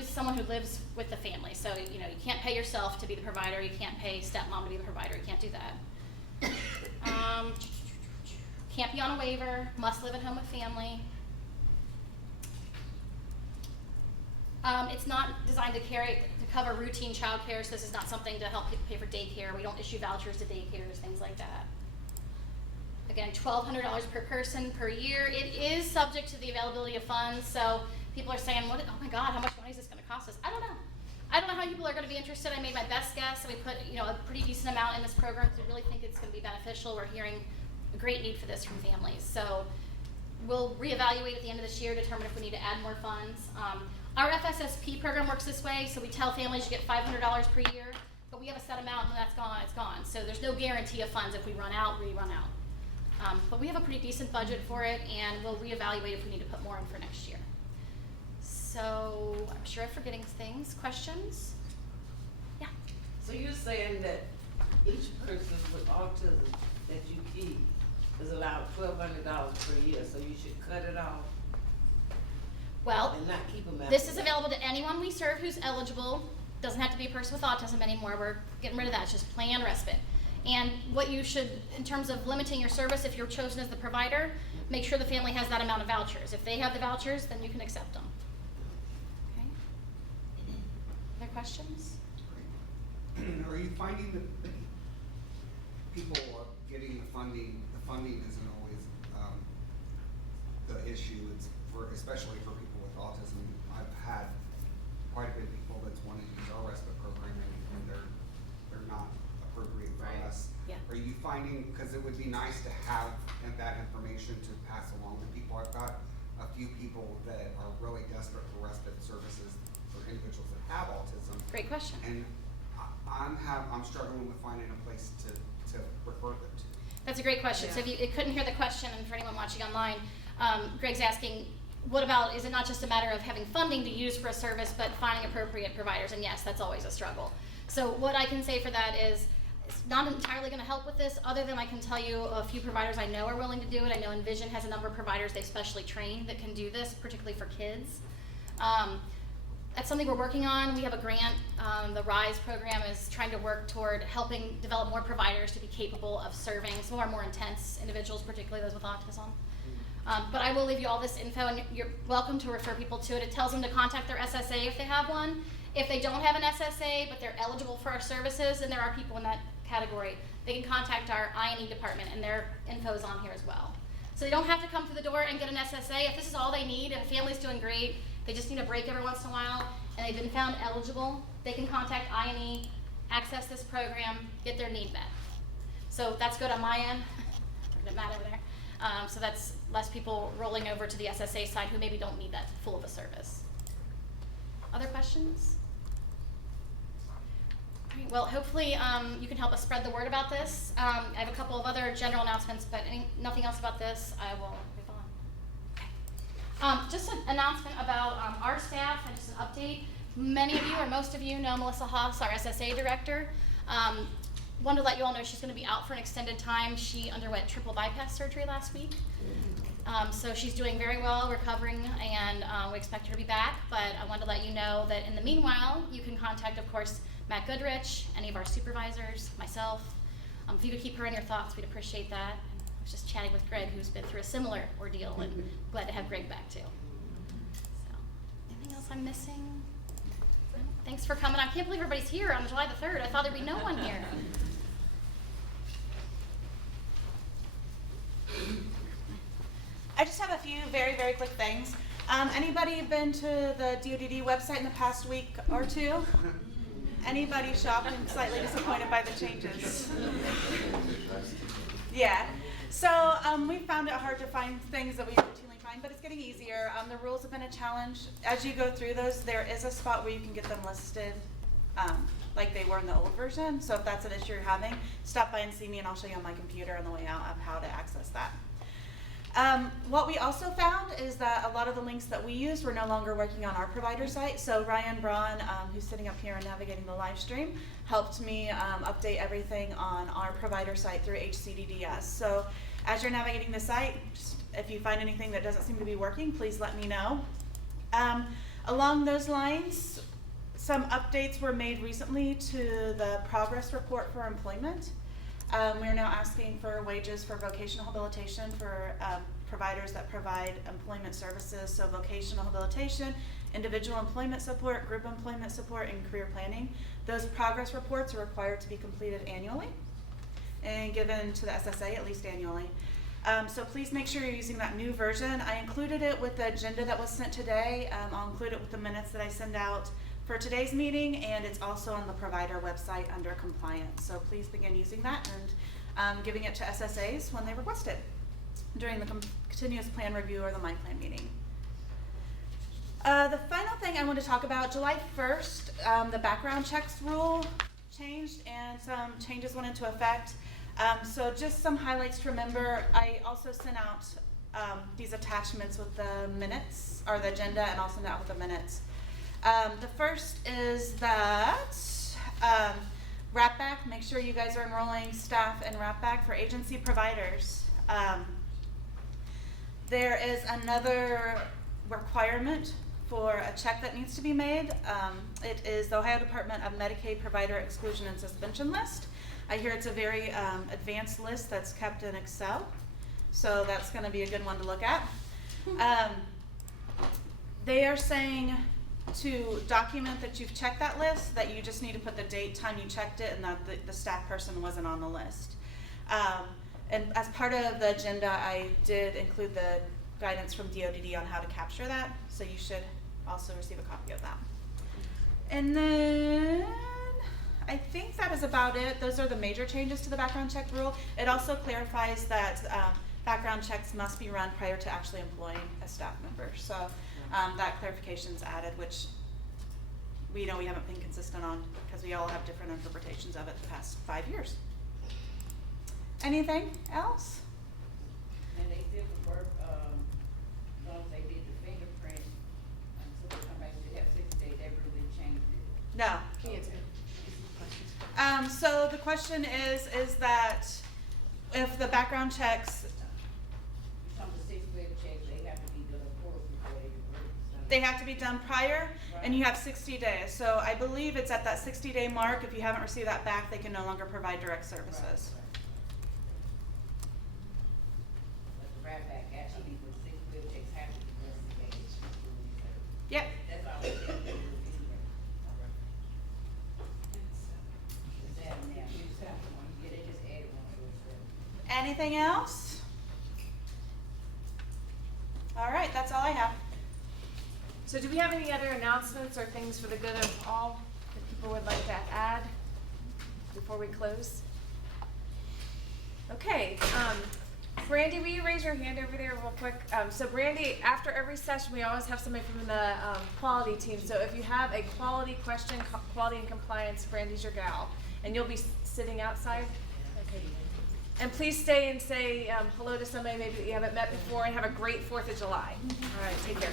someone who lives with the family. So, you know, you can't pay yourself to be the provider, you can't pay stepmom to be the provider, you can't do that. Can't be on a waiver, must live at home with family. It's not designed to cover routine child care, so this is not something to help people pay for daycare. We don't issue vouchers to daycares, things like that. Again, $1,200 per person per year. It is subject to the availability of funds, so people are saying, oh my God, how much money is this gonna cost us? I don't know. I don't know how people are gonna be interested. I made my best guess, and we put, you know, a pretty decent amount in this program because we really think it's gonna be beneficial. We're hearing a great need for this from families. So we'll reevaluate at the end of this year, determine if we need to add more funds. Our FSSP program works this way, so we tell families you get $500 per year, but we have a set amount, and when that's gone, it's gone. So there's no guarantee of funds. If we run out, we run out. But we have a pretty decent budget for it, and we'll reevaluate if we need to put more in for next year. So I'm sure I'm forgetting things. Questions? Yeah. So you're saying that each person with autism that you keep is allowed $1,200 per year, so you should cut it off Well, and not keep them out? this is available to anyone we serve who's eligible. Doesn't have to be a person with autism anymore. We're getting rid of that. It's just planned respite. And what you should, in terms of limiting your service, if you're chosen as the provider, make sure the family has that amount of vouchers. If they have the vouchers, then you can accept them. Okay? Other questions? Are you finding that people are getting the funding? The funding isn't always the issue. It's especially for people with autism. I've had quite a bit of people that's wanted to use our respite program and they're not appropriate for us. Yeah. Are you finding, because it would be nice to have that information to pass along to people. I've got a few people that are really desperate for respite services for individuals that have autism. Great question. And I'm struggling with finding a place to refer them to. That's a great question. Yeah. So if you couldn't hear the question, and for anyone watching online, Greg's asking, what about, is it not just a matter of having funding to use for a service, but finding appropriate providers? And yes, that's always a struggle. So what I can say for that is, it's not entirely going to help with this, other than I can tell you a few providers I know are willing to do it. I know Envision has a number of providers they specially train that can do this, particularly for kids. That's something we're working on. We have a grant. The RISE program is trying to work toward helping develop more providers to be capable of serving some of our more intense individuals, particularly those with autism. But I will leave you all this info, and you're welcome to refer people to it. It tells them to contact their SSA if they have one. If they don't have an SSA, but they're eligible for our services, and there are people in that category, they can contact our I&E department, and their info is on here as well. So they don't have to come to the door and get an SSA. If this is all they need, and a family's doing great, they just need a break every once in a while, and they've been found eligible, they can contact I&E access this program, get their need met. So that's good on my end. Looking at Matt over there. So that's less people rolling over to the SSA side who maybe don't need that full of a service. Other questions? All right, well, hopefully you can help us spread the word about this. I have a couple of other general announcements, but nothing else about this, I will move on. Just an announcement about our staff and just an update. Many of you, or most of you, know Melissa Haas, our SSA director. Wanted to let you all know she's going to be out for an extended time. She underwent triple bypass surgery last week. So she's doing very well, recovering, and we expect her to be back. But I wanted to let you know that in the meanwhile, you can contact, of course, Matt Goodrich, any of our supervisors, myself. If you could keep her in your thoughts, we'd appreciate that. And I was just chatting with Greg, who's been through a similar ordeal, and glad to have Greg back too. So, anything else I'm missing? Thanks for coming. I can't believe everybody's here on July the 3rd. I thought there'd be no one here. I just have a few very, very quick things. Anybody been to the DODD website in the past week or two? Anybody shocked and slightly disappointed by the changes? Yeah. So we found it hard to find things that we routinely find, but it's getting easier. The rules have been a challenge. As you go through those, there is a spot where you can get them listed like they were in the old version. So if that's an issue you're having, stop by and see me and I'll show you on my computer on the way out of how to access that. What we also found is that a lot of the links that we used were no longer working on our provider site. So Ryan Braun, who's sitting up here and navigating the live stream, helped me update everything on our provider site through HCDDS. So as you're navigating the site, just if you find anything that doesn't seem to be working, please let me know. Along those lines, some updates were made recently to the progress report for employment. We are now asking for wages for vocational habilitation for providers that provide employment services, so vocational habilitation, individual employment support, group employment support, and career planning. Those progress reports are required to be completed annually and given to the SSA at least annually. So please make sure you're using that new version. I included it with the agenda that was sent today. I'll include it with the minutes that I send out for today's meeting, and it's also on the provider website under compliance. So please begin using that and giving it to SSAs when they request it during the continuous plan review or the My Plan meeting. The final thing I want to talk about, July 1st, the background checks rule changed and some changes went into effect. So just some highlights to remember. I also sent out these attachments with the minutes, or the agenda, and I'll send out with the minutes. The first is that RAPBAC, make sure you guys are enrolling staff in RAPBAC for agency providers. There is another requirement for a check that needs to be made. It is the Ohio Department of Medicaid Provider Exclusion and Suspension List. I hear it's a very advanced list that's kept in Excel, so that's going to be a good one to look at. They are saying to document that you've checked that list, that you just need to put the date, time you checked it, and that the staff person wasn't on the list. And as part of the agenda, I did include the guidance from DODD on how to capture that, so you should also receive a copy of that. And then I think that is about it. Those are the major changes to the background check rule. It also clarifies that background checks must be run prior to actually employing a staff member. So that clarification's added, which we know we haven't been consistent on because we all have different interpretations of it the past 5 years. Anything else? And they did the work, as long as they did the fingerprint, until they come back, they have 6 days, they really changed it. No. So the question is that if the background checks, Some of the 6 web checks, they have to be done, of course, before they work. they have to be done prior, and you have 60 days. So I believe it's at that 60-day mark. If you haven't received that back, they can no longer provide direct services. But the RAPBAC actually, the 6 web checks have to be done in the days. Yep. That's all they have to do anyway. Yeah, they just added one. Anything else? All right, that's all I have. So do we have any other announcements or things for the good of all that people would like to add? before we close? Okay, Brandy, will you raise your hand over there real quick? So Brandy, after every session, we always have somebody from the quality team. So if you have a quality question, quality and compliance, Brandy's your gal. And you'll be sitting outside? Okay. And please stay and say hello to somebody maybe that you haven't met before, and have a great 4th of July. All right, take care.